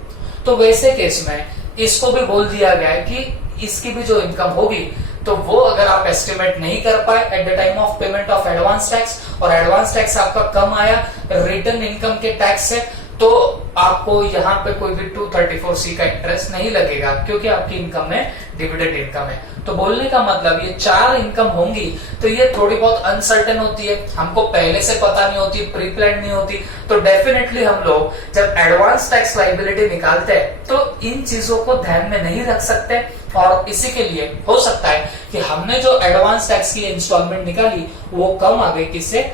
तो वैसे केस में इसको भी बोल दिया गया है कि इसकी भी जो इनकम होगी तो वो अगर आप एस्टिमेट नहीं कर पाए at the time of payment of advance tax, और एडवांस टैक्स आपका कम आया रिटर्न इनकम के टैक्स से, तो आपको यहाँ पे कोई भी 234C का इंटरेस्ट नहीं लगेगा, क्योंकि आपकी इनकम में डिविडेंड इनकम है। तो बोलने का मतलब ये 4 इनकम होंगी तो ये थोड़ी बहुत अनसर्टेन होती है, हमको पहले से पता नहीं होती, प्री प्लान नहीं होती। तो डेफिनेटली हम लोग जब एडवांस टैक्स लायबिलिटी निकालते हैं तो इन चीजों को ध्यान में नहीं रख सकते, और इसी के लिए हो सकता है कि हमने जो एडवांस टैक्स की इंस्टॉलमेंट निकाली वो कम आ गई, किससे?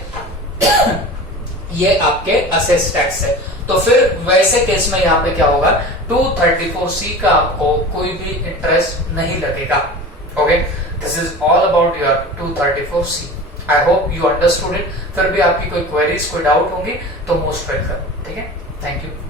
ये आपके असेस टैक्स से। तो फिर वैसे केस में यहाँ पे क्या होगा, 234C का आपको कोई भी इंटरेस्ट नहीं लगेगा। Okay, this is all about your 234C। I hope you understood it. फिर भी आपकी कोई क्वेरीज, कोई डाउट होंगी तो मोस्ट वेलकम। ठीक है, थैंक यू।